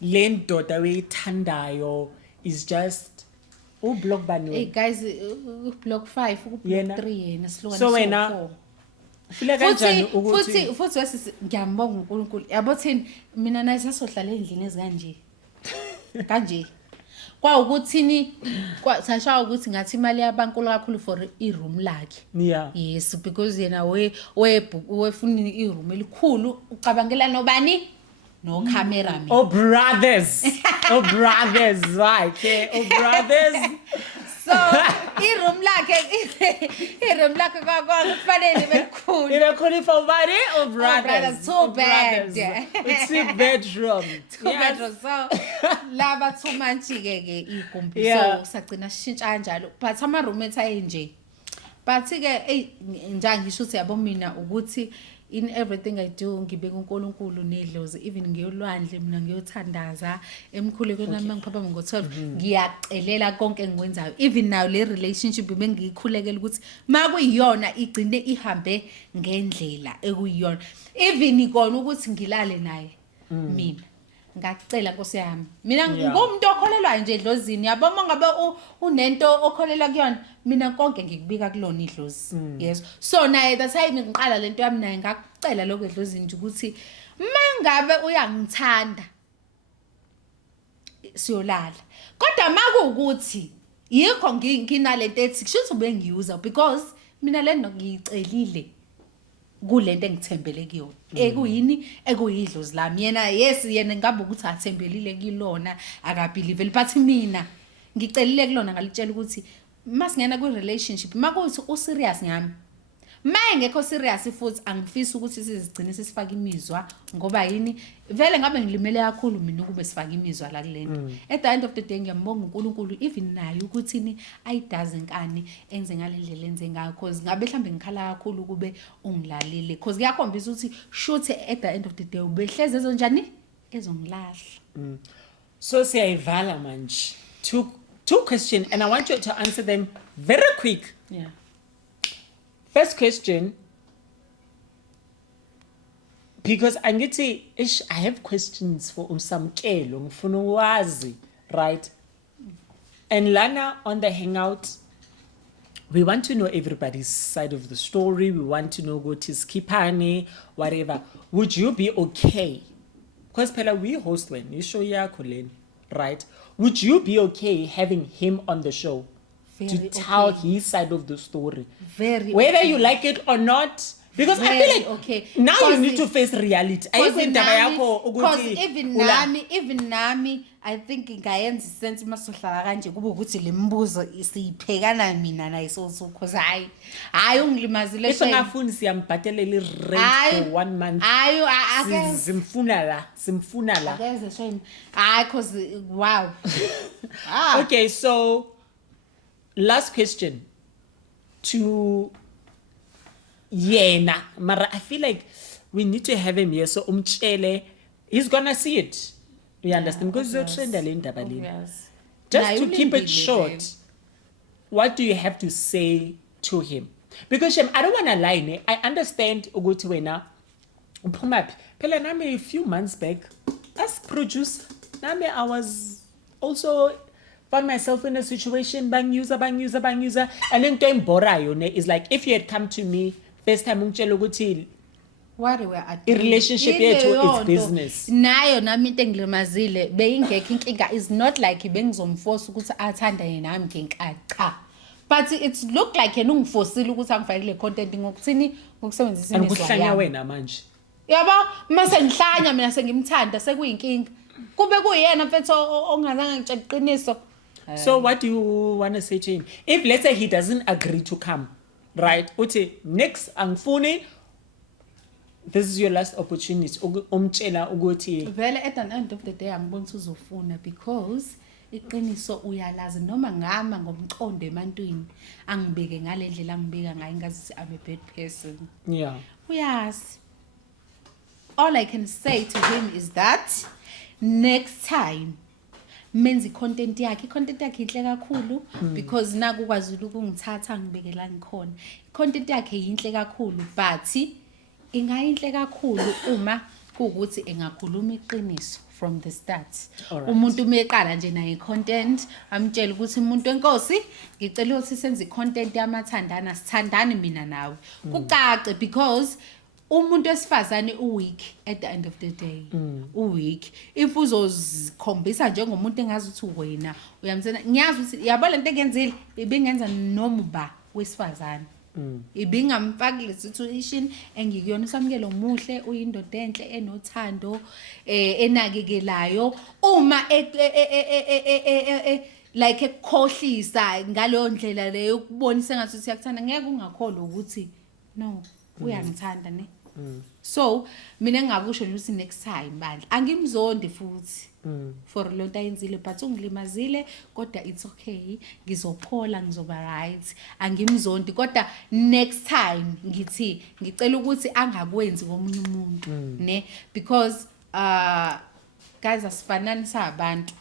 le ndoda oyithandayo is just ublock bani Hey wena guys block 5 ku block 3 yena silokana so wena ufile kanjani ukuthi futhi wesi ngiyambonga uNkulunkulu yabo thini mina naye sasohlala endlini ezikanje kanje kwa ukuthini sashawa ukuthi ngathi imali yabankulu kakhulu for iroom lakhe yeah yes because yena wefuna iroom elikhulu ucabangela nobani no cameraman oh brothers right oh brothers so iroom lakhe kwakufanele belikhulu ibekhulu for body oh brothers too bad it's a bedroom bedroom so laba too much ke igumbi so sagcina sishintsha kanjalo but ama roommates ayenje but ke njangisho ukuthi yabo mina ukuthi in everything I do ngibeka uNkulunkulu nedlozi even ngiyolwandle mina ngiyothandaza emkhulekweni nami ngiphapha ngo12 ngiyacelela konke engikwenzayo even now le relationship bengiyikhulekela ukuthi makuyiyona igcine ihambe ngendlela ekuyiyona even ikona ukuthi ngilale naye mina ngacela Nkosi yami mina ngumuntu okholelwa nje edlozini yabo mangabe unento okholela kuyona mina konke ngikubika kulona idlozi yes so naye that time ngiqala lento yami naye ngakucela lokho edlozini nje ukuthi mangabe uyangithanda siyolala kodwa makuukuthi yikho nginalento ethi kusho bengiyuza because mina lento ngiyicelile kulento engithembele kuyona ekuyini ekuyidlozi lami yena ngabe ukuthi athembelile kilona akabelieve but mina ngicelile kulona ngalitshela ukuthi masingena ku relationship makuthi userious ngami maye ngekho serious futhi angifisi ukuthi sizigcine sisifaka imizwa ngoba yini vele ngabe ngilimele kakhulu mina ukube sifaka imizwa la kulento at the end of the day ngiyambonga uNkulunkulu even naye ukuthini ayidazi nkani enze ngalendlela enze ngayo because ngabe mhlambe ngikhala kakhulu kube ungilalile because kuyakhombisa ukuthi shoot at the end of the day ubehleze ezonjani ezongilahla. So siyayivala manje. Two questions, and I want you to answer them very quick. Yeah. First question, because I have questions for Samkelo, ngifuna ukwazi, right? And Lana on the Hangout, we want to know everybody's side of the story. We want to know what is Kipani, whatever. Would you be okay? Because Pela, we host when you show ya Colin, right? Would you be okay having him on the show to tell his side of the story? Very whether okay. you like it or not, because I Very feel like okay. now you need to face reality. Because even nami I think ngayenza sense masohlala kanje kube ukuthi lembuzo siyiphekana mina naye so because hayi ungilimazile if ngafuni siyambhatelela rent for 1 month hayi simfuna la akeze shame hayi cause wow. Okay, so last question to Yena, Mara, I feel like we need to have him here. So umtshele, he's gonna see it. You understand? Because you're trend just to keep it short. What do you have to say to him? Because Shem, I don't want to lie. Ne? I understand ukuthi wena uphuma phi. Phela nami a few months back, as produce, nami I was also found myself in a situation bang user, and then time borayo ne is like if you had come to me first time ungitshela ukuthi relationship yethu is business. Nayo nami into engilimazile beyingekho inkinga is not like bengizomforce ukuthi athanda yena nami ngenkathi cha. But it look like yena ungifosile ukuthi angifake le content ngokuthini ngokusebenzisa imizwa yami. Ukuhlanya wena manje. Yabo mase ngihlanya mina sengimthanda sekuyinkinga. Kube kuyena mfethu ongazange ngitshela iqiniso. So what do you want to say to him? If let's say he doesn't agree to come, right? Uthi next angifuni, this is your last opportunity. Umtshela ukuthi Vele at the end of the day angiboni uzofuna because iqiniso uyalazi noma ngama ngomqondo emantwini angibeke ngalendlela angibeka ngayo ngathi I'm a bad person. yeah. Yes. All I can say to him is that next time menzi content yakhe inhle kakhulu because naku kwaZulu kungithatha ngibekela ngikhona content yakhe inhle kakhulu but ingayinhle kakhulu uma kuukuthi engakhuluma iqiniso from the start. Umuntu meqala nje naye content amtshela ukuthi umuntu wenkosi ngicela ukuthi senze content yamathandana sithandane mina nawe kucace because umuntu wesifazane uweak at the end of the day. Uweak if uzozikhombisa njengomuntu engazi ukuthi wena uyamsena ngiyazi ukuthi yabo lento engenzile ibingenza noma wesifazane ibingamfaki le situation engikuyona usamukelo muhle uyindoda enhle enothando enakekelayo uma like ekukhohlisa ngaleyo ndlela leyo ukubonisa ngathi siyakuthanda ngeke ungakholwa ukuthi no uyangithanda ne. So mina ngingakusho ukuthi next time bandla angimzondi futhi for lonto ayenzile but ungilimazile kodwa it's okay ngizophola ngizoba right angimzondi kodwa next time ngithi ngicela ukuthi angakwenzi komunye umuntu ne because guys asifanani sabantu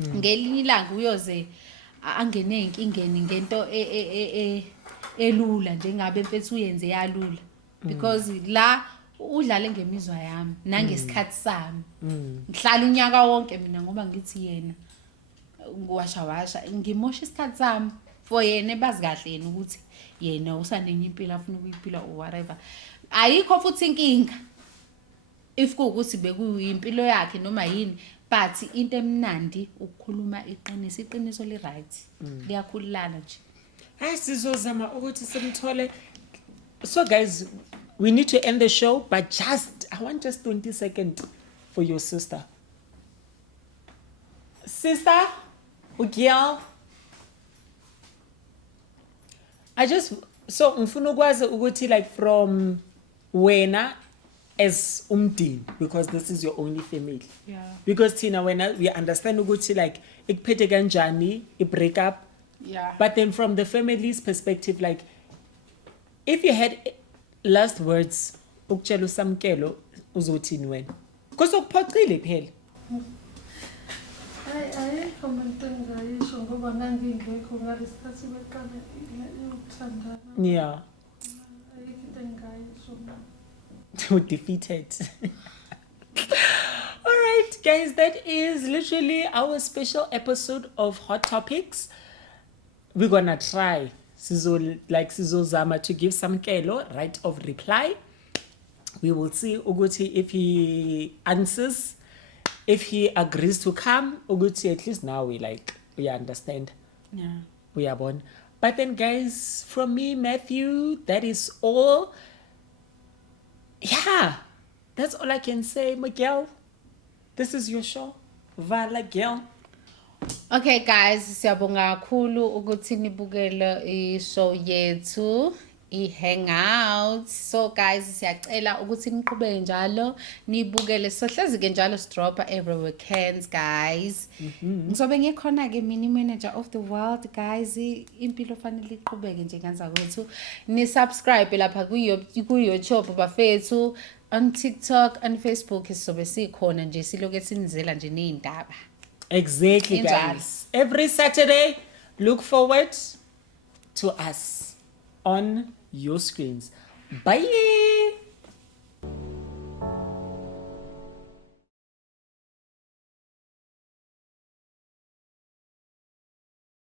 ngelinye ilanga uyoze angene inkingeni ngento elula njengabe mfethu uyenze yalula because la udlale ngemizwa yami nangesikhathi sami ngihlala unyaka wonke mina ngoba ngithi yena ngiwasha ngimosha isikhathi sami for yena bazi kahle yena ukuthi yena usanenye impilo afuna ukuyiphila or whatever ayikho futhi inkinga if kuukuthi bekuyimpilo yakhe noma yini but into emnandi ukukhuluma iqiniso li right liyakhululana nje. Sizozama ukuthi simthole. So guys, we need to end the show, but I want just 20 seconds for your sister. Sister, Ugiel, I just So ngifuna ukwazi ukuthi like from wena as umndeni, because this is your only family. Yeah. Because Tina, when we understand ukuthi like ikuphethe kanjani I break up, Yeah. but then from the family's perspective, like if you had last words ukutshela uSamkelo uzothini wena? Because ukuphoxile phela. ayikho umuntu engayisho ngoba ngangingekho ngalesikhathi beqale ukuthandana. Yeah. Ayikho into engayisho. Defeated. All right, guys, that is literally our special episode of Hot Topics. We're gonna try Sizozama to give Samkelo right of reply. We will see Uguti if he answers, if he agrees to come. Uguti, at least now we understand. Yeah. We are born. But then, guys, from me, Matthew, that is all. Yeah, that's all I can say, Miguel. This is your show, Vala Girl. Okay guys, siyabonga kakhulu ukuthi nibukele i-show yethu i-Hangout. So guys, siyacela ukuthi niqhubeke njalo nibukele. Sohlezi ke njalo sidropa every weekends guys. Ngizobe ngikhona ke mini manager of the world guys. Impilo fanele iqhubeke nje kanza kwethu. Ni subscribe lapha ku YouTube bafethu, on TikTok and Facebook sizobe sikhona nje siloke sinizela nje nezindaba. Exactly, Injalo. guys. Every Saturday, look forward to us on your screens. Bye.